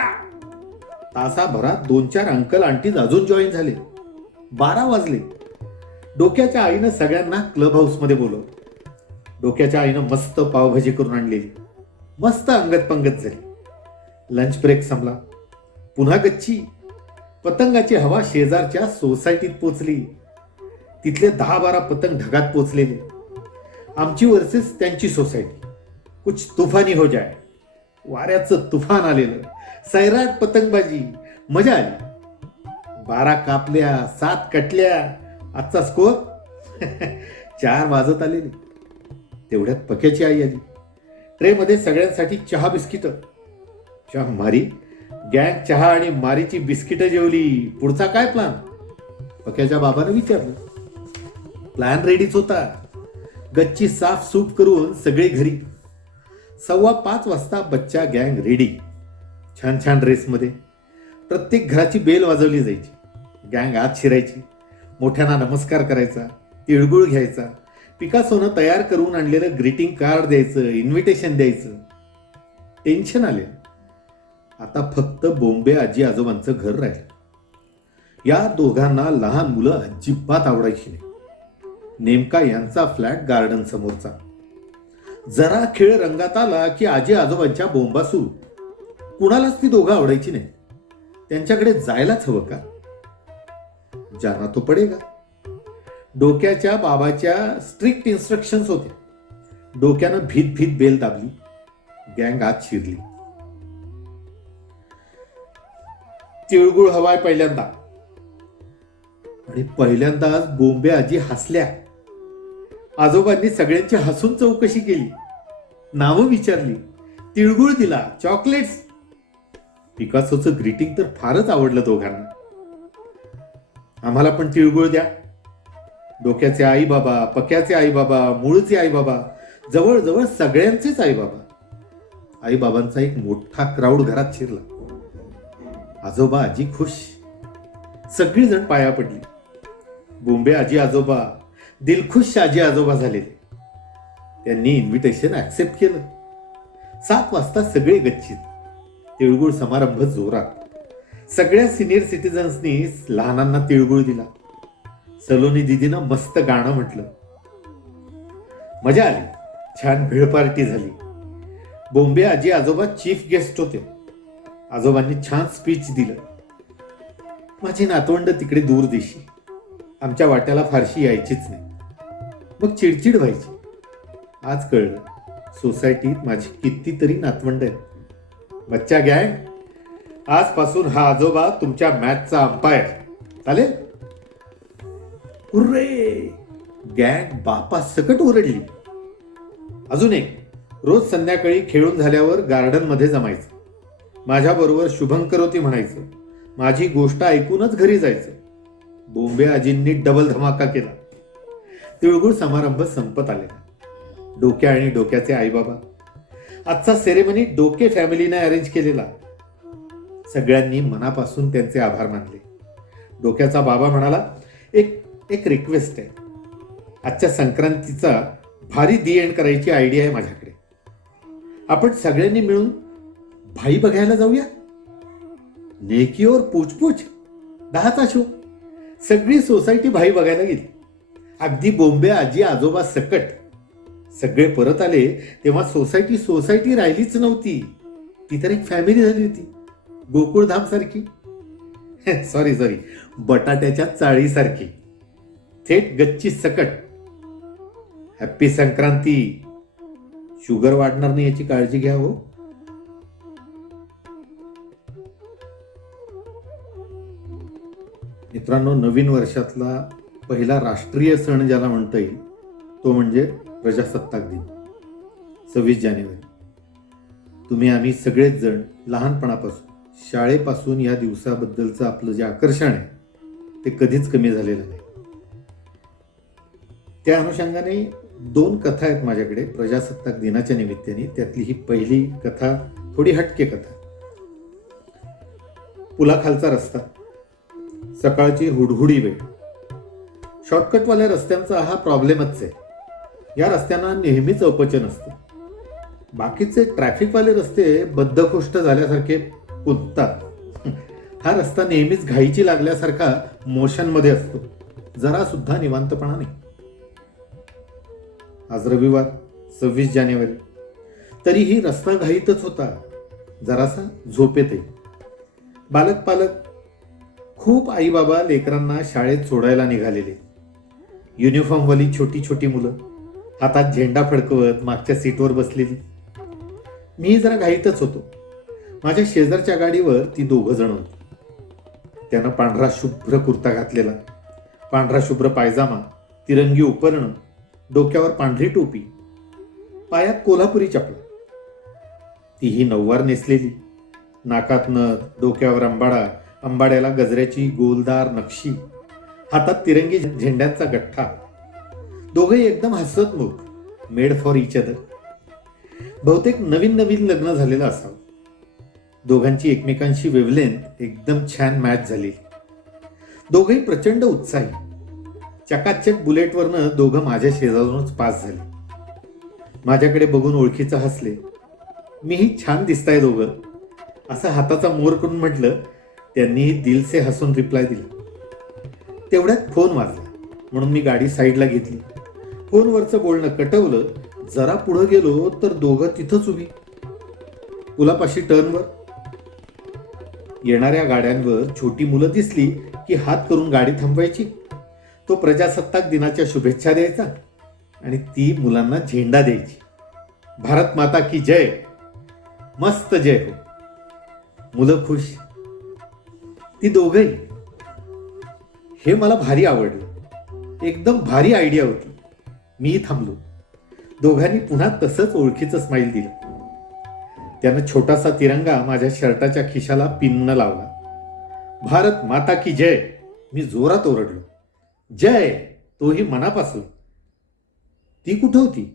तासाभरात 2-4 अंकल आंटीज अजून जॉईन झाले. 12 वाजले. डोक्याच्या आईनं सगळ्यांना क्लब हाऊसमध्ये बोलवलं. डोक्याच्या आईनं मस्त पावभाजी करून आणलेली. मस्त अंगत पंगत झाली. लंच ब्रेक संपला. पुन्हा गच्ची. पतंगाची हवा शेजारच्या सोसायटीत पोचली. तिथले 10-12 पतंग ढगात पोचलेले. आमची वर्सेस त्यांची सोसायटी. कुछ तुफानी हो जाय. वाऱ्याचं तुफान आलेलं. सैराट पतंगबाजी. मजा आली. 12 कापल्या, 7 कटल्या. आजचा स्कोअर 4 वाजत आलेले. तेवढ्यात पक्याची आई आली. ट्रेमध्ये सगळ्यांसाठी चहा बिस्किटं. चहा मारी. गँग चहा आणि मारीची बिस्किटं जेवली. पुढचा काय प्लान? पक्याच्या बाबानं विचारलं. प्लॅन रेडीच होता. गच्ची साफसूफ करून सगळे घरी. 4:15 वाजता बच्चा गँग रेडी. छान छान ड्रेसमध्ये. प्रत्येक घराची बेल वाजवली जायची. गँग आत शिरायची. मोठ्यांना नमस्कार करायचा. तिळगुळ घ्यायचा. पिकासोनं तयार करून आणलेलं ग्रीटिंग कार्ड द्यायचं. इन्व्हिटेशन द्यायचं. टेन्शन आले. आता फक्त बोंबे आजी आजोबांचं घर राहिलं. या दोघांना लहान मुलं अजिबात आवडायची नाही. नेमका यांचा फ्लॅट गार्डन समोरचा. जरा खेळ रंगात आला की आजी आजोबांच्या बोंबा सुरू. कुणालाच ती दोघं आवडायची नाही. त्यांच्याकडे जायलाच हवं का? जाना तो पडेगा. डोक्याच्या बाबाच्या स्ट्रिक्ट इन्स्ट्रक्शन्स होते. डोक्यानं भीत भीत बेल दाबली. गँग आत शिरली. तिळगुळ हवाय पहिल्यांदा. आणि पहिल्यांदाच बोंबे आजी हसल्या. आजोबांनी सगळ्यांची हसून चौकशी केली. नावं विचारली. तिळगुळ दिला. चॉकलेट्स. पिकासोचं ग्रीटिंग तर फारच आवडलं दोघांना. आम्हाला पण तिळगुळ द्या. डोक्याचे आई बाबा, पक्याचे आई बाबा, मूळचे आई बाबा, जवळजवळ सगळ्यांचेच आई बाबा. आई बाबांचा एक मोठा क्राऊड घरात शिरला. आजोबा आजी खुश. सगळीजण पाया पडली. बोंबे आजी आजोबा दिलखुश आजी आजोबा झाले. त्यांनी इन्व्हिटेशन ऍक्सेप्ट केलं. 7 वाजता सगळे गच्चीत. तिळगुळ समारंभ जोरात. सगळ्या सिनियर सिटीजन्सनी लहानांना तिळगुळ दिला. सलोनी दीदीनं मस्त गाणं म्हटलं. मजा आली. छान भेळ पार्टी झाली. बोंबे आजी आजोबा चीफ गेस्ट होते. आजोबांनी छान स्पीच दिलं. माझी नातवंड तिकडे दूर देशी. आमच्या वाट्याला फारशी यायचीच नाही. मग चिडचिड व्हायची. आज कळलं सोसायटीत माझी कितीतरी नातवंड आहेत. बच्चा गँग, आजपासून हा आजोबा तुमच्या मॅचचा अंपायर. चालेल? हुर्रे! गँग बापा सकट ओरडली. अजून एक. रोज संध्याकाळी खेळून झाल्यावर गार्डनमध्ये जमायचं. माझ्याबरोबर शुभंकरोती म्हणायचं. माझी गोष्ट ऐकूनच घरी जायचं. बोंबे आजींनी डबल धमाका केला. तिळगुळ समारंभ संपत आलेला. डोक्या आणि डोक्याचे आईबाबा. आजचा सेरेमनी डोके फॅमिलीने अरेंज केलेला. सगळ्यांनी मनापासून त्यांचे आभार मानले. डोक्याचा बाबा म्हणाला, एक रिक्वेस्ट आहे. आजच्या संक्रांतीचा भारी दी एंड करायची आयडिया आहे माझ्याकडे. आपण सगळ्यांनी मिळून भाई बघायला जाऊया. नेकी और पूछपूछ 10चा शो. सगळी सोसायटी भाई बघायला गेली. अगदी बोंबे आजी आजोबा सकट. सगळे परत आले तेव्हा सोसायटी राहिलीच नव्हती. ती तर एक फॅमिली झाली होती. गोकुळधाम सारखी. सॉरी बटाट्याच्या चाळीसारखी. थेट गच्ची सकट. हॅप्पी संक्रांती. शुगर वाढणार नाही याची काळजी घ्या हो. मित्रांनो, नवीन वर्षातला पहिला राष्ट्रीय सण ज्याला म्हणता येईल तो म्हणजे प्रजासत्ताक दिन. 26 जानेवारी. तुम्ही आम्ही सगळेच जण लहानपणापासून शाळेपासून या दिवसाबद्दलचं आपलं जे आकर्षण आहे ते कधीच कमी झालेलं नाही. त्या अनुषंगाने 2 कथा आहेत माझ्याकडे प्रजासत्ताक दिनाच्या निमित्ताने. त्यातली ही पहिली कथा थोडी हटके कथा. पुलाखालचा रस्ता. सकाळची हुडहुडी वेळ. शॉर्टकटवाल्या रस्त्यांचा हा प्रॉब्लेमच आहे. या रस्त्यांना नेहमीच अपचन असतं. बाकीचे ट्रॅफिकवाले रस्ते बद्धकोष्ठ झाल्यासारखे कुदतात. हा रस्ता नेहमीच घाईची लागल्यासारखा मोशनमध्ये असतो. जरा सुद्धा निवांतपणा नाही. आज रविवार 26 जानेवारी. तरीही रस्ता घाईतच होता. जरासा झोपेतही. बालक पालक खूप आई बाबा लेकरांना शाळेत सोडायला निघालेले. युनिफॉर्मवाली छोटी छोटी मुलं हातात झेंडा फडकवत मागच्या सीटवर बसलेली. मी जरा घाईतच होतो. माझ्या शेजारच्या गाडीवर ती 2 जण होती. त्यानं पांढरा शुभ्र कुर्ता घातलेला, पांढरा शुभ्र पायजामा, तिरंगी उपरणं, डोक्यावर पांढरी टोपी, पायात कोल्हापुरी चपला. तीही नऊवार नेसलेली. नाकात नथ, डोक्यावर अंबाडा, अंबाड्याला गजऱ्याची गोलदार नक्षी, हातात तिरंगी झेंड्यांचा गठ्ठा. दोघे एकदम हसतमुख, मेड फॉर इच अदर. बहुतेक नवीन नवीन लग्न झालेलं असावं. दोघांची एकमेकांशी वेवलेंथ एकदम छान मॅच झाली. दोघंही प्रचंड उत्साही. चकाचक बुलेटवरनं दोघं माझ्या शेजारूनच पास झाले. माझ्याकडे बघून ओळखीचं हसले. मीही छान दिसताय दोघं असं हाताचा मोर करून म्हटलं. त्यांनीही दिलसे हसून रिप्लाय दिला. तेवढ्यात फोन वाजला म्हणून मी गाडी साईडला घेतली. फोनवरचं बोलणं कटवलं. जरा पुढं गेलो तर दोघं तिथंच उभी. पुलापाशी टर्नवर. येणाऱ्या गाड्यांवर छोटी मुलं दिसली की हात करून गाडी थांबवायची. तो प्रजासत्ताक दिनाच्या शुभेच्छा द्यायचा आणि ती मुलांना झेंडा द्यायची. भारत माता की जय, मस्त जय हो. मुलं खुश. ती दोघंही. हे मला भारी आवडलं. एकदम भारी आयडिया होती. मीही थांबलो. दोघांनी पुन्हा तसंच ओळखीचं स्माईल दिलं. त्यानं छोटासा तिरंगा माझ्या शर्टाच्या खिशाला पिननं लावला. भारत माता की जय. मी जोरात ओरडलो. जय, तोही मनापासून. ती कुठं होती?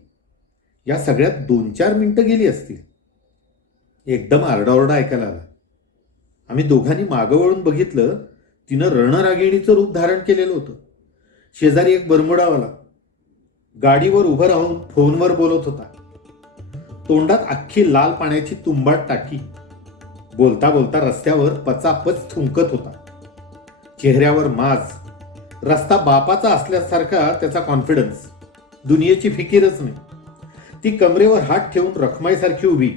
या सगळ्यात 2-4 मिनिटं गेली असतील. एकदम आरडाओरडा ऐकायला आला. आम्ही दोघांनी मागं वळून बघितलं. तिनं रणरागिणीचं रूप धारण केलेलं होतं. शेजारी एक बरमुडावाला गाडीवर उभं राहून फोनवर बोलत होता. तोंडात अख्खी लाल पाण्याची तुंबाट टाकी. बोलता बोलता रस्त्यावर पचापच थुंकत होता. चेहऱ्यावर माज. रस्ता बापाचा असल्यासारखा त्याचा कॉन्फिडन्स. दुनियेची फिकीरच नाही. ती कमरेवर हात ठेवून रखमाईसारखी उभी.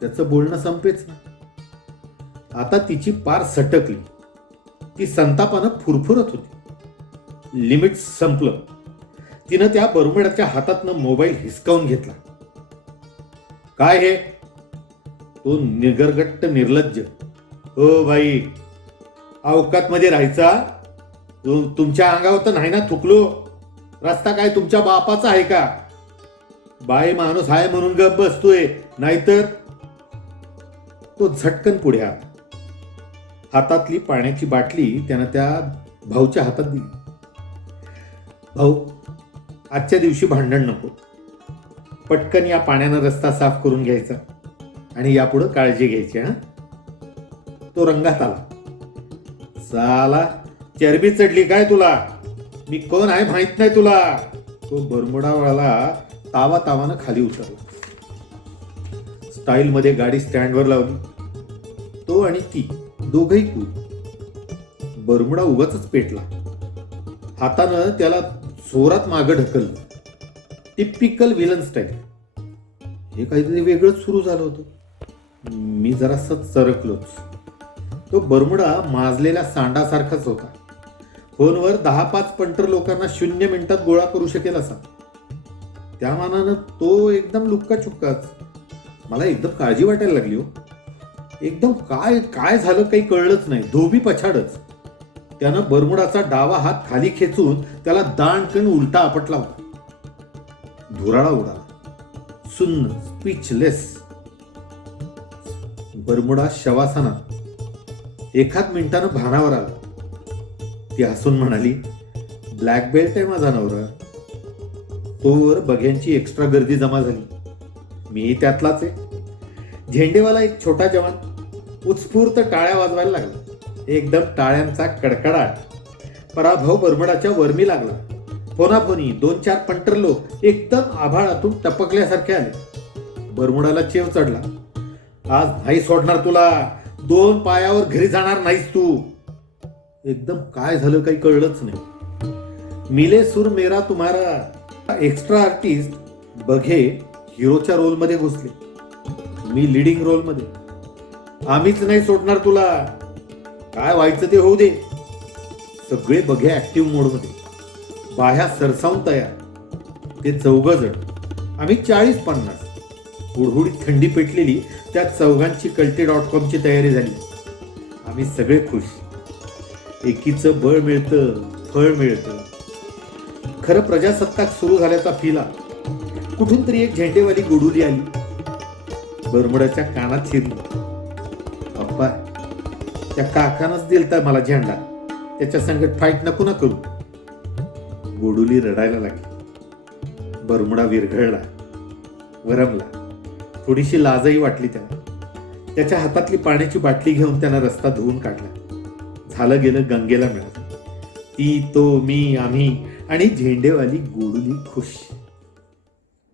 त्याचं बोलणं संपेच ना. आता तिची पार सटकली. ती संतापानं फुरफुरत होती. लिमिट संपलं. तिनं त्या बरुमेडाच्या हातातनं मोबाईल हिसकावून घेतला. काय हे? तो निगरगट्ट निर्लज्ज. हो भाई, अवकात मध्ये राहायचा. तुमच्या अंगावर तर नाही ना थुकलो. रस्ता काय तुमच्या बापाचा आहे का? बाई माणूस आहे म्हणून गप बसतोय, नाहीतर. तो झटकन पुढे आला. हातातली पाण्याची बाटली त्यानं त्या भाऊच्या हातात दिली. भाऊ, आजच्या दिवशी भांडण नको. पटकन या पाण्यानं रस्ता साफ करून घ्यायचा आणि यापुढं काळजी घ्यायची. हा. तो रंगात आला. साला चरबी चढली काय तुला? मी कोण आहे माहित नाही तुला? तो बरमुडावाला तावा तावानं खाली उतरला. स्टाईल मध्ये गाडी स्टँडवर लावली. तो आणि ती दोघही कूल. बरमुडा उगाच पेटला. हातानं त्याला जोरात मागं ढकललं. Typical villain style. हे काहीतरी वेगळंच सुरू झालं होतं. मी जरासं चरकलोच. तो बरमुडा माजलेल्या सांडासारखाच होता. फोनवर 10-5 पंटर लोकांना 0 मिनिटात गोळा करू शकेल असा. त्या मानानं तो एकदम लुक्का चुक्काच. मला एकदम काळजी वाटायला लागली हो. एकदम काय काय झालं काही कळलंच नाही. धोबी पछाडच. त्यानं बरमुडाचा डावा हात खाली खेचून त्याला दांडकन उलटा आपटला होता. धुराळा उडाला. सुन्न, स्पीचलेस. बरमुडा शवासनात. एखाद मिनिटानं भानावर आला. ती हसून म्हणाली, ब्लॅक बेल्ट आहे माझा नवरा. तोवर बघ्यांची एक्स्ट्रा गर्दी जमा झाली. मी त्यातलाच आहे. झेंडेवाला एक छोटा जवान उत्स्फूर्त टाळ्या वाजवायला लागला. एकदम टाळ्यांचा कडकडाट. पराभव बरमुडाच्या वर्मी लागला. फोनाफोनी 2-4 पंटर लोक एकदम आभाळातून टपकल्यासारखे आले. बरमुडाला चेव चढला. आज नाही सोडणार तुला. 2 पायावर घरी जाणार नाहीस तू. एकदम काय झालं काही कळलंच नाही. मिले सूर मेरा तुम्हारा. एक्स्ट्रा आर्टिस्ट बघे हिरोच्या रोलमध्ये घुसले. मी लिडिंग रोलमध्ये. आम्हीच नाही सोडणार तुला. काय व्हायचं ते होऊ दे. सगळे बघे ऍक्टिव्ह मोडमध्ये. बाह्या सरसावून तयार. ते 4 जण. आम्ही 40-50. हुडहुडीत थंडी पेटलेली त्या 4घांची कल्टे.com ची तयारी झाली. आम्ही सगळे खुश. एकीचं बळ मिळतं, फळ मिळतं. खरं प्रजासत्ताक सुरू झाल्याचा फिला. कुठून तरी एक झेंडेवाली गुडुली आली. बरमुडाच्या कानात शिरली. अप्पा, त्या काकानच दिलता मला झेंडा. त्याच्या संगत फाईट नको ना करू. गोडुली रडायला लागली. बरमुडा विरघळला, वरमला. थोडीशी लाजही वाटली त्याला. त्याच्या हातातली पाण्याची बाटली घेऊन त्यानं रस्ता धुवून काढला. झालं गेलं गंगेला मिळालं. ती, तो, मी, आम्ही आणि झेंडेवाली गोडुली खुश.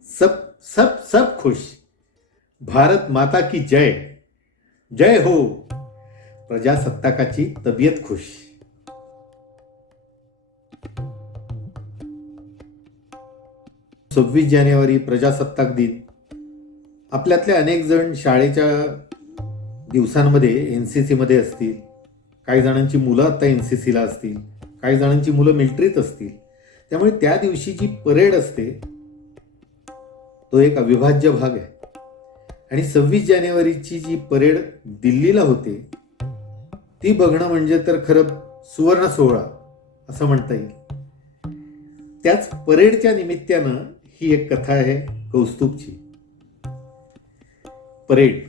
सब सब सब खुश. भारत माता की जय. जय हो. प्रजासत्ताकाची तब्येत खुश. 26 जानेवारी प्रजासत्ताक दिन. आपल्यातले अनेक जण शाळेच्या दिवसांमध्ये NCC मध्ये असतील. काही जणांची मुलं आता NCC ला असतील. काही जणांची मुलं मिलिटरीत असतील. त्यामुळे त्या दिवशी जी परेड असते तो एक अविभाज्य भाग आहे. आणि 26 जानेवारीची जी परेड दिल्लीला होते ती बघणं म्हणजे तर खरं सुवर्ण सोहळा असं म्हणता येईल. त्याच परेडच्या निमित्तानं ही एक कथा आहे कौस्तुभची. परेड.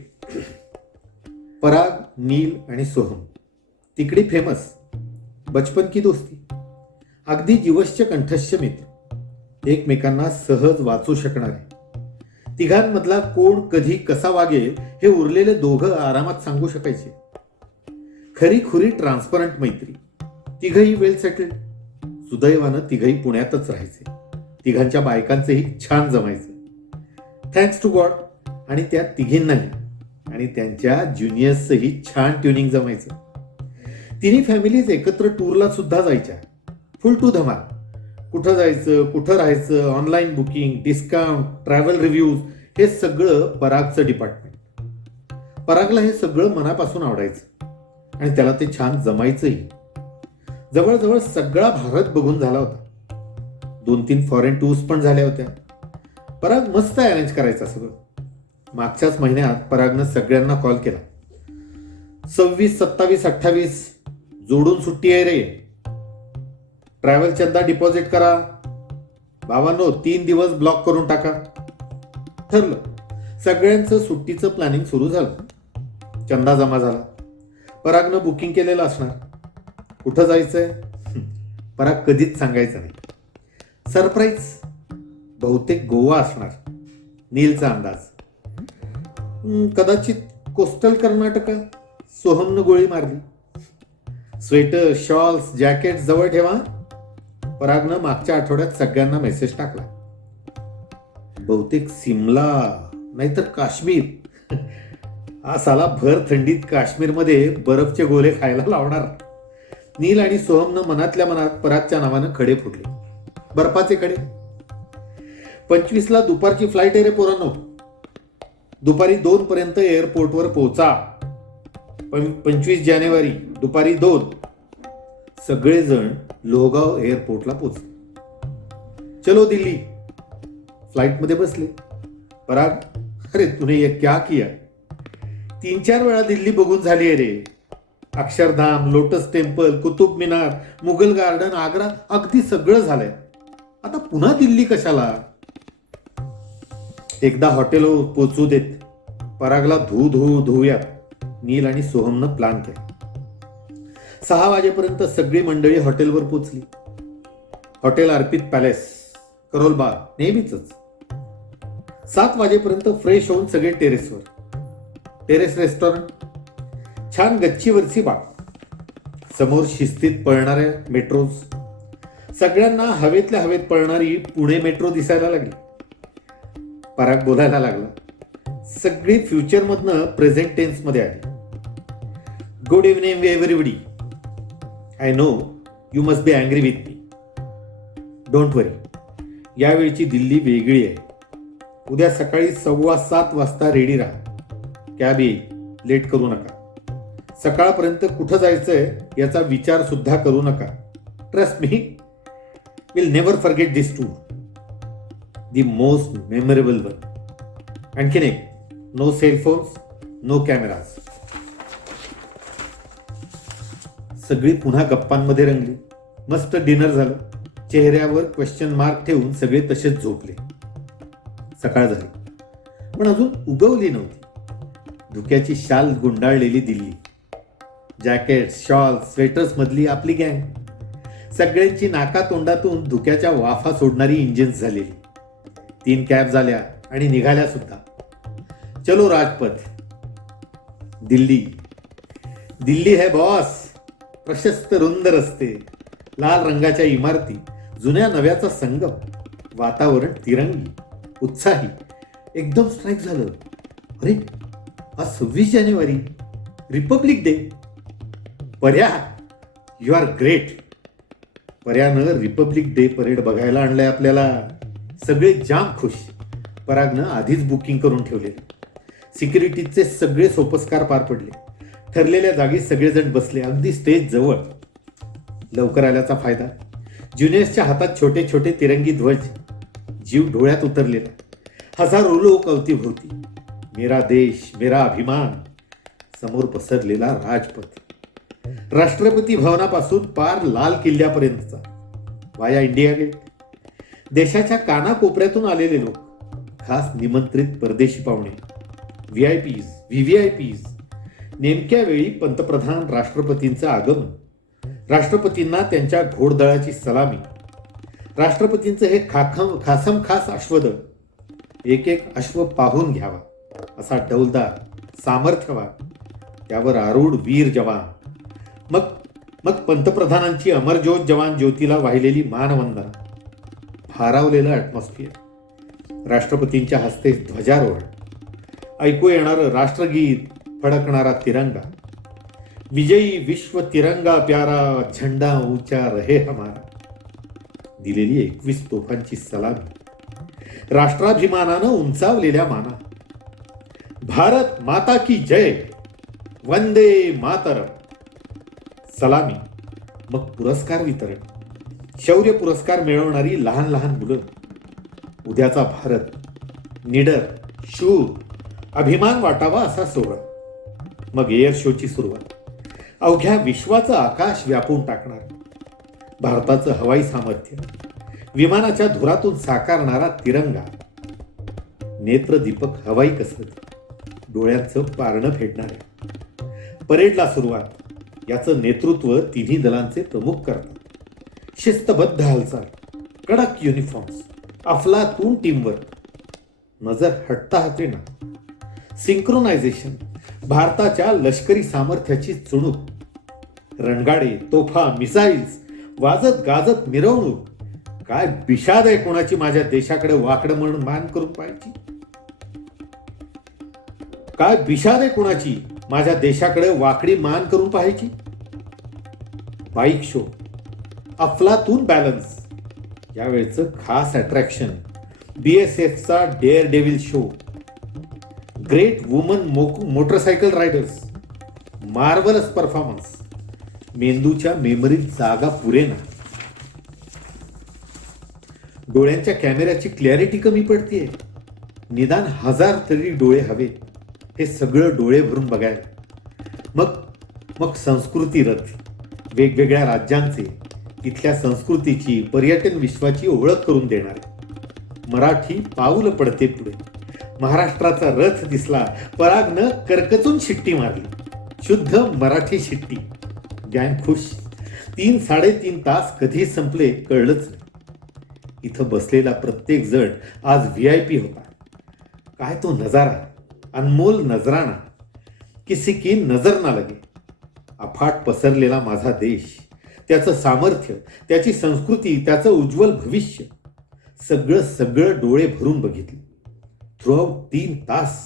पराग, नील आणि सोहम तिकडी फेमस. बचपन की दोस्ती. अगदी जीवश्च कंठस्थ मित्र. एकमेकांना सहज वाचू शकणारे. तिघांमधला कोण कधी कसा वागेल हे उरलेले दोघं आरामात सांगू शकायचे. खरी खुरी ट्रान्सपरंट मैत्री. तिघही वेल सेटल्ड. सुदैवानं तिघही पुण्यातच राहायचे. तिघांच्या बायकांचंही छान जमायचं. Thanks to God. आणि त्या तिघींनाही आणि त्यांच्या ज्युनियर्सचंही छान ट्युनिंग जमायचं. तिन्ही फॅमिलीज एकत्र टूरला सुद्धा जायच्या. फुल टू धमाल. कुठं जायचं, कुठं राहायचं, online booking, discount, travel reviews हे सगळं परागचं डिपार्टमेंट. परागला हे सगळं मनापासून आवडायचं आणि त्याला ते छान जमायचंही. जवळजवळ सगळा भारत बघून झाला होता. 2-3 फॉरेन टूर्स पण झाल्या होत्या. पराग मस्त अरेंज करायचा सगळं. मागच्याच महिन्यात परागनं सगळ्यांना कॉल केला. 26, 27, 28 जोडून सुट्टी आहे रे. ट्रॅव्हल चंदा डिपॉझिट करा. बाबांनो 3 दिवस ब्लॉक करून टाका. ठरलं. सगळ्यांचं सुट्टीचं प्लॅनिंग सुरू झालं. चंदा जमा झाला. परागनं बुकिंग केलेलं असणार. कुठं जायचंय पराग कधीच सांगायचं नाही. सरप्राईज. बहुतेक गोवा असणार. नीलचा अंदाज. कदाचित कोस्टल कर्नाटका. सोहमनं गोळी मारली. स्वेटर, शॉल्स, जॅकेट जवळ ठेवा. परागनं मागच्या आठवड्यात सगळ्यांना मेसेज टाकला. बहुतेक सिमला नाहीतर काश्मीर. हा साला भर थंडीत काश्मीरमध्ये बर्फचे गोले खायला लावणार. नील आणि सोहमनं मनातल्या मनात परागच्या नावानं खडे फुटले. बर्फाचे खडे. 25 दुपारची फ्लाईट आहे रे पोरांनो. दुपारी 2 पर्यंत एअरपोर्टवर पोहोचा. 25 जानेवारी दुपारी 2. सगळेजण लोहगाव एअरपोर्टला पोहोचले. चलो दिल्ली. फ्लाईटमध्ये बसले. पराग, अरे तूने ये क्या किया. 3-4 वेळा दिल्ली बघून झाली आहे रे. Akshardham, lotus temple, Qutub Minar, Mughal garden, Agra अगदी सगळं झालंय. आता पुन्हा दिल्ली कशाला. एकदा हॉटेलवर पोचू देत. परागला धुवूयात. नील आणि सोहमनं प्लॅन केला. 6 वाजेपर्यंत सगळी मंडळी हॉटेलवर पोचली. हॉटेल अर्पित पॅलेस, करोल बाग नेहमीच. 7 वाजेपर्यंत फ्रेश होऊन सगळे टेरेसवर. Terrace restaurant. छान गच्चीवरची बाग. समोर शिस्तीत पळणाऱ्या मेट्रोज. सगळ्यांना हवेतल्या हवेत पळणारी पुणे मेट्रो दिसायला लागली. पराग बोलायला लागला. सगळी फ्युचरमधनं प्रेझेंट टेन्स मध्ये आली. Good evening everybody. I know you must be angry with me. Don't worry. यावेळची दिल्ली वेगळी आहे. उद्या सकाळी 7:15 वाजता रेडी राहा. कॅब येईल. लेट करू नका. सकाळपर्यंत कुठं जायचंय याचा विचार सुद्धा करू नका. Trust me, will never forget this tour. The most memorable one. आणखीन एक, नो सेलफोन्स, नो कॅमेराज. सगळी पुन्हा गप्पांमध्ये रंगली. मस्त डिनर झालं. चेहऱ्यावर क्वेश्चन मार्क ठेवून सगळे तसेच झोपले. सकाळ झाली पण अजून उगवली नव्हती. धुक्याची शाल गुंडाळलेली दिल्ली. जॅकेट, शॉल, स्वेटर्स मधली आपली गँग. सगळ्यांची नाका तोंडातून धुक्याच्या वाफा सोडणारी इंजिन्स झालेली. 3 कॅब झाल्या आणि निघाल्या सुद्धा. चलो राजपथ. दिल्ली. दिल्ली है बॉस. प्रशस्त रुंद रस्ते, लाल रंगाच्या इमारती, जुन्या नव्याचा संगम, वातावरण तिरंगी, उत्साही. एकदम स्ट्राईक झालं. अरे, आज 26 जानेवारी, republic day. Parya, you are great. पर्यानं रिपब्लिक डे परेड बघायला आणलंय आपल्याला. सगळे जाम खुश. परागनं आधीच बुकिंग करून ठेवलेले. सिक्युरिटीचे सगळे सोपस्कार पार पडले. ठरलेल्या जागी सगळेजण बसले, अगदी स्टेज जवळ. लवकर आल्याचा फायदा. ज्युनियर्सच्या हातात छोटे छोटे तिरंगी ध्वज. जीव डोळ्यात उतरलेला. हजारो लोक अवतीभोवती. मेरा देश, मेरा अभिमान. समोर पसरलेला राजपथ. राष्ट्रपती भवनापासून पार लाल किल्ल्यापर्यंतचा, वाया इंडिया गेट. देशाच्या कानाकोपऱ्यातून आलेले लोक, खास निमंत्रित परदेशी पाहुणे, व्हीआयपीज, व्हीव्हीआयपीज. नेमक्या वेळी पंतप्रधान राष्ट्रपतींचं आगमन. राष्ट्रपतींना त्यांच्या घोडदळाची सलामी. राष्ट्रपतींचं हे खासम खास अश्वदळ. एक एक अश्व पाहून घ्यावा असा डौलदार, सामर्थ्यवान, त्यावर आरूढ वीर जवान. मग पंतप्रधानांची अमरज्योत जवान ज्योतीला वाहिलेली मानवंदना. भारावलेलं ॲटमॉस्फिअर. राष्ट्रपतींच्या हस्ते ध्वजारोहण. ऐकू येणारं राष्ट्रगीत, फडकणारा तिरंगा. विजयी विश्व तिरंगा प्यारा, झंडा ऊंचा रहे हमारा. दिलेली 21 तोफांची सलामी. राष्ट्राभिमानानं उंचावलेल्या माना. भारत माता की जय, वंदे मातरम. सलामी. मग पुरस्कार वितरण. शौर्य पुरस्कार मिळवणारी लहान लहान मुलं. उद्याचा भारत निडर, शूर, अभिमान वाटावा असा सोहळा. मग एअर शोची सुरुवात. अवघ्या विश्वाचं आकाश व्यापून टाकणार. भारताचं हवाई सामर्थ्य. विमानाच्या धुरातून साकारणारा तिरंगा. नेत्रदीपक हवाई कसरत. डोळ्यांचं पारणं फेडणार आहे. परेडला सुरुवात. याचं नेतृत्व तिन्ही दलांचे प्रमुख करतात. शिस्तबद्ध हालचाल, कडक युनिफॉर्म्स, अफलातून टीमवर्क. नजर हटता हटे ना. सिंक्रोनायझेशन. भारताच्या लष्करी सामर्थ्याची चुणूक. रणगाडे, तोफा, मिसाईल्स, वाजत गाजत मिरवणूक. काय बिशाद आहे कोणाची माझ्या देशाकडे वाकडं म्हणून मान करून पाहायची. काय बिशाद आहे कोणाची माझ्या देशाकडे वाकडी मान करून पाहायची. Bike show. अफलातून बॅलन्स. यावेळचं खास अट्रॅक्शन BSFचा dare devil show. Great woman motorcycle riders. Marvellous performance. मेंदूच्या मेमरीत जागा पुरेना. डोळ्यांच्या कॅमेऱ्याची क्लॅरिटी कमी पडतीये. निदान 1000 तरी डोळे हवे. हे सगळं डोळे भरून बघायला. मग संस्कृती रथ. वेगवेगळ्या राज्यांचे, इथल्या संस्कृतीची, पर्यटन विश्वाची ओळख करून देणारे. मराठी पाऊल पडते पुढे. महाराष्ट्राचा रथ दिसला. परागनं करकचून शिट्टी मारली. शुद्ध मराठी शिट्टी. गॅन खुश. 3-3.5 तास कधी संपले कळलंच नाही. इथं बसलेला प्रत्येक जण आज VIP होता. काय तो नजारा, अनमोल नजराना. किसी की नजर ना लगे. अफाट पसरलेला माझा देश, त्याचं सामर्थ्य, त्याची संस्कृती, त्याचं उज्ज्वल भविष्य. सगळं डोळे भरून बघितले. थ्रूआउट 3 तास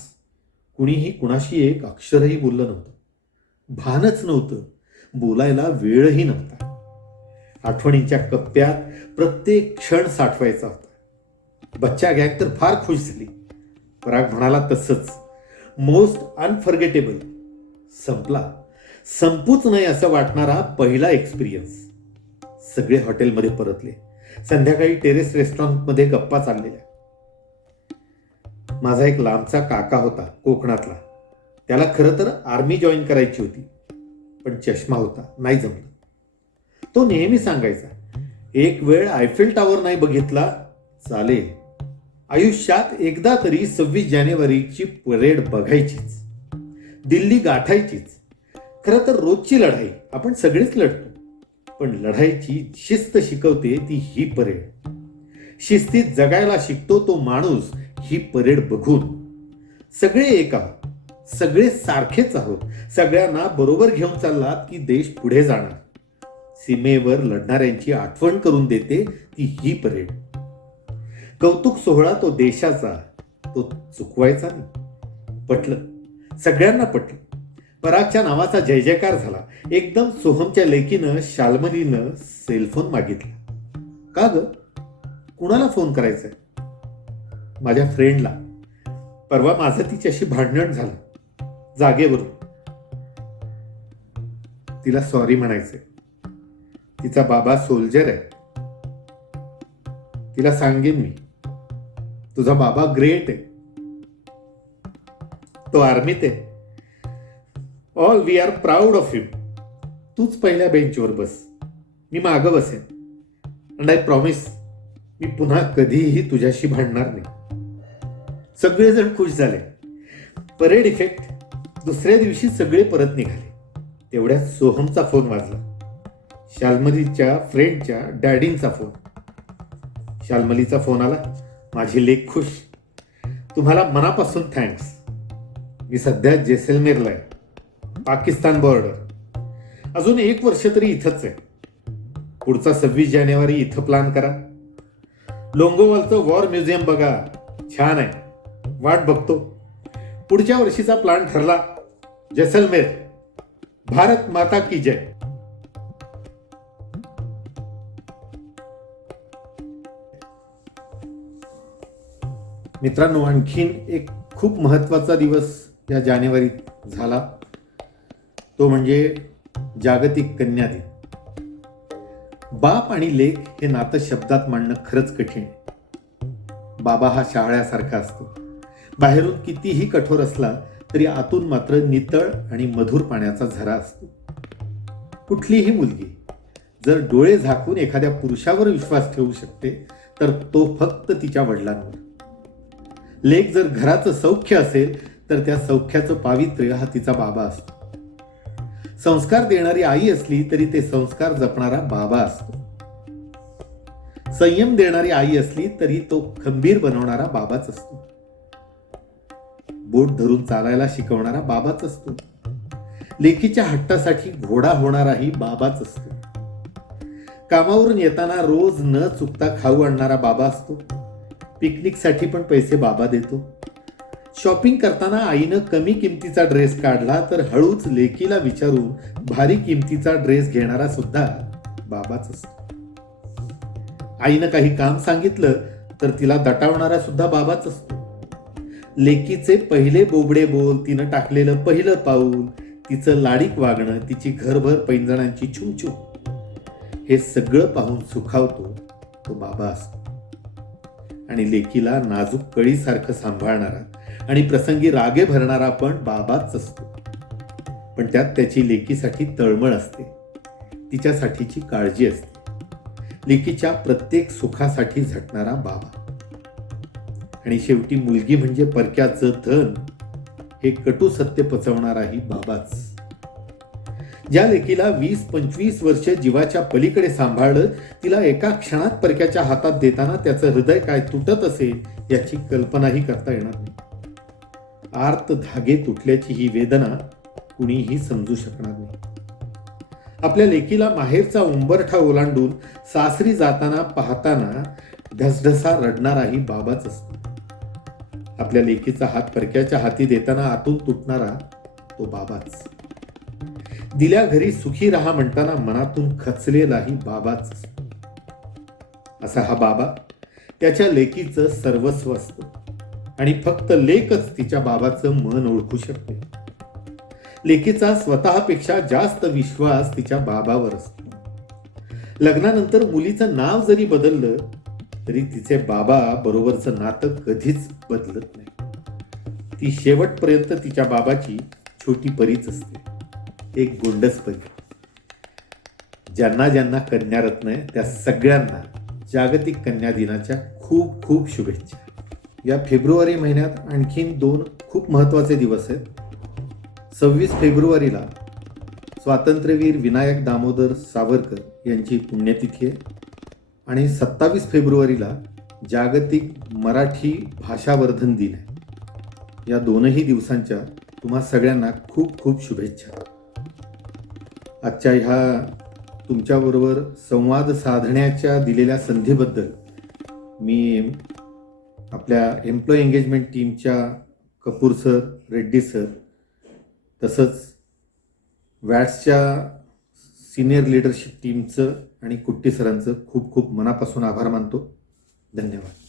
कुणीही कुणाशी एक अक्षरही बोललं नव्हतं. भानच नव्हतं. बोलायला वेळही नव्हता. आठवणींच्या कप्प्यात प्रत्येक क्षण साठवायचा होता. बच्चा गँग तर फार खुश झाली. पराग म्हणाला तसंच. Most unforgettable. संपला. संपूच नाही असं वाटणारा पहिला एक्सपिरियन्स. सगळे हॉटेलमध्ये परतले. संध्याकाळी टेरेस रेस्टॉरंटमध्ये गप्पा चाललेल्या. माझा एक लांबचा काका होता कोकणातला. त्याला खरं तर आर्मी जॉईन करायची होती, पण चष्मा होता, नाही जमलं. तो नेहमी सांगायचा, एक वेळ आयफेल टॉवर नाही बघितला चालेल, आयुष्यात एकदा तरी 26 जानेवारीची परेड बघायचीच, दिल्ली गाठायचीच. खरं तर रोजची लढाई आपण सगळेच लढतो, पण लढाईची शिस्त शिकवते ती ही परेड. शिस्तीत जगायला शिकतो तो माणूस ही परेड बघून. सगळे एक आहोत, सगळे सारखेच आहोत, सगळ्यांना बरोबर घेऊन चाललात की देश पुढे जाणार. सीमेवर लढणाऱ्यांची आठवण करून देते ती ही परेड. कौतुक सोहळा तो देशाचा, तो चुकवायचा नाही. पटलं, सगळ्यांना पटलं. परागच्या नावाचा जय जयकार झाला. एकदम सोहमच्या लेकीनं शाल्मलीनं सेलफोन मागितला. का ग, कुणाला फोन करायचंय? माझ्या फ्रेंडला. परवा माझं तिच्याशी भांडण झालं जागेवरून. तिला सॉरी म्हणायचंय. तिचा बाबा सोल्जर आहे. तिला सांगेन मी, तुझा बाबा ग्रेट आहे, तो आर्मीत आहे. All we are proud of him. तूच पहिल्या बेंचवर बस, मी मागं बसेन. अँड आय प्रॉमिस, मी पुन्हा कधीही तुझ्याशी भांडणार नाही. सगळेजण खुश झाले. Parade effect. दुसऱ्या दिवशी सगळे परत निघाले. तेवढ्यात सोहमचा फोन वाजला. शाल्मलीच्या फ्रेंडच्या डॅडींचा फोन. शाल्मलीचा फोन आला. माझी लेक खुश. तुम्हाला मनापासून थँक्स. मी सध्या जैसलमेरला आहे, पाकिस्तान बॉर्डर. अजून 1 वर्ष तरी इथंच आहे. पुढचा 26 जानेवारी इथं प्लॅन करा. लोंगोवालचं वॉर म्युझियम बघा, छान आहे. वाट बघतो. पुढच्या वर्षीचा प्लॅन ठरला. जैसलमेर. भारत माता की जय. मित्रांनो, आणखीन एक खूप महत्वाचा दिवस या जानेवारीत झाला. तो म्हणजे जागतिक कन्या दिन. बाप आणि लेक हे नातं शब्दात मांडणं खरंच कठीण. बाबा हा शाळ्यासारखा असतो. बाहेरून कितीही कठोर असला तरी आतून मात्र नितळ आणि मधुर पाण्याचा झरा असतो. कुठलीही मुलगी जर डोळे झाकून एखाद्या पुरुषावर विश्वास ठेवू शकते तर तो फक्त तिच्या वडिलांवर. लेक जर घराचं सौख्य असेल तर त्या सौख्याचं पावित्र्य हा तिचा बाबा असतो. संस्कार देणारी आई असली तरी ते संस्कार जपणारा बाबा असतो. संयम देणारी आई असली तरी तो खंबीर बनवणारा बाबाच असतो. बोट धरून चालायला शिकवणारा बाबाच असतो. लेकीच्या हट्टासाठी घोडा होणाराही बाबाच असतो. कामावरून येताना रोज न चुकता खाऊ आणणारा बाबा असतो. पिकनिकसाठी पण पैसे बाबा देतो. शॉपिंग करताना आईनं कमी किमतीचा ड्रेस काढला तर हळूच लेकीला विचारून भारी किमतीचा ड्रेस घेणारा सुद्धा बाबाच असतो. आईनं काही काम सांगितलं तर तिला दटावणारा सुद्धा बाबाच असतो. लेकीचे पहिले बोबडे बोल, तिनं टाकलेलं पहिलं पाऊल, तिचं लाडीक वागणं, तिची घरभर पैंजणांची छुमछुम, हे सगळं पाहून सुखावतो तो बाबा असतो. आणि लेकीला नाजूक कळीसारखं सांभाळणारा आणि प्रसंगी रागे भरणारा पण बाबाच असतो. पण त्यात त्याची लेकीसाठी तळमळ असते, तिच्यासाठीची काळजी असते. लेकीच्या प्रत्येक सुखासाठी झटणारा बाबा. आणि शेवटी मुलगी म्हणजे परक्याचं धन हे कटू सत्य पचवणाराही बाबाच. ज्या लेकीला 20-25 वर्ष जीवाच्या पलीकडे सांभाळलं, तिला एका क्षणात परक्याच्या हातात देताना त्याचं हृदय काय तुटत असेल याची कल्पनाही करता येणार नाही. आर्त धागे तुटल्याची ही वेदना कुणीही समजू शकणार नाही. आपल्या लेकीला माहेरचा उंबरठा ओलांडून सासरी जाताना पाहताना ढसढसा रडणाराही बाबाच असतो. आपल्या लेकीचा हात परक्याच्या हाती देताना आतून तुटणारा तो बाबाच. दिल्या घरी सुखी राहा म्हणताना मनातून खचलेलाही बाबाच असतो. असा हा बाबा त्याच्या लेकीचं सर्वस्व असतो आणि फक्त लेकच तिच्या बाबाचं मन ओळखू शकते. लेकीचा स्वतःपेक्षा जास्त विश्वास तिच्या बाबावर असतो. लग्नानंतर मुलीचं नाव जरी बदललं तरी तिचे बाबा बरोबरचं नातं कधीच बदलत नाही. ती शेवटपर्यंत तिच्या बाबाची छोटी परीच असते, एक गोंडस परी. ज्यांना ज्यांना कन्यारत्न आहे त्या सगळ्यांना जागतिक कन्या दिनाच्या खूप खूप शुभेच्छा. या फेब्रुवारी महिन्यात आणखीन 2 खूप महत्त्वाचे दिवस आहेत. 26 फेब्रुवारीला स्वातंत्र्यवीर विनायक दामोदर सावरकर यांची पुण्यतिथी आहे आणि 27 फेब्रुवारीला जागतिक मराठी भाषावर्धन दिन आहे. या दोनही दिवसांच्या तुम्हा सगळ्यांना खूप खूप शुभेच्छा. आजच्या ह्या तुमच्याबरोबर संवाद साधण्याच्या दिलेल्या संधीबद्दल मी आपल्या एम्प्लॉई एंगेजमेंट टीमच्या कपूर सर, रेड्डी सर, तसंच वॅट्सच्या सिनियर लीडरशिप टीमचं आणि कुट्टी सरांचं खूप खूप मनापासून आभार मानतो. धन्यवाद.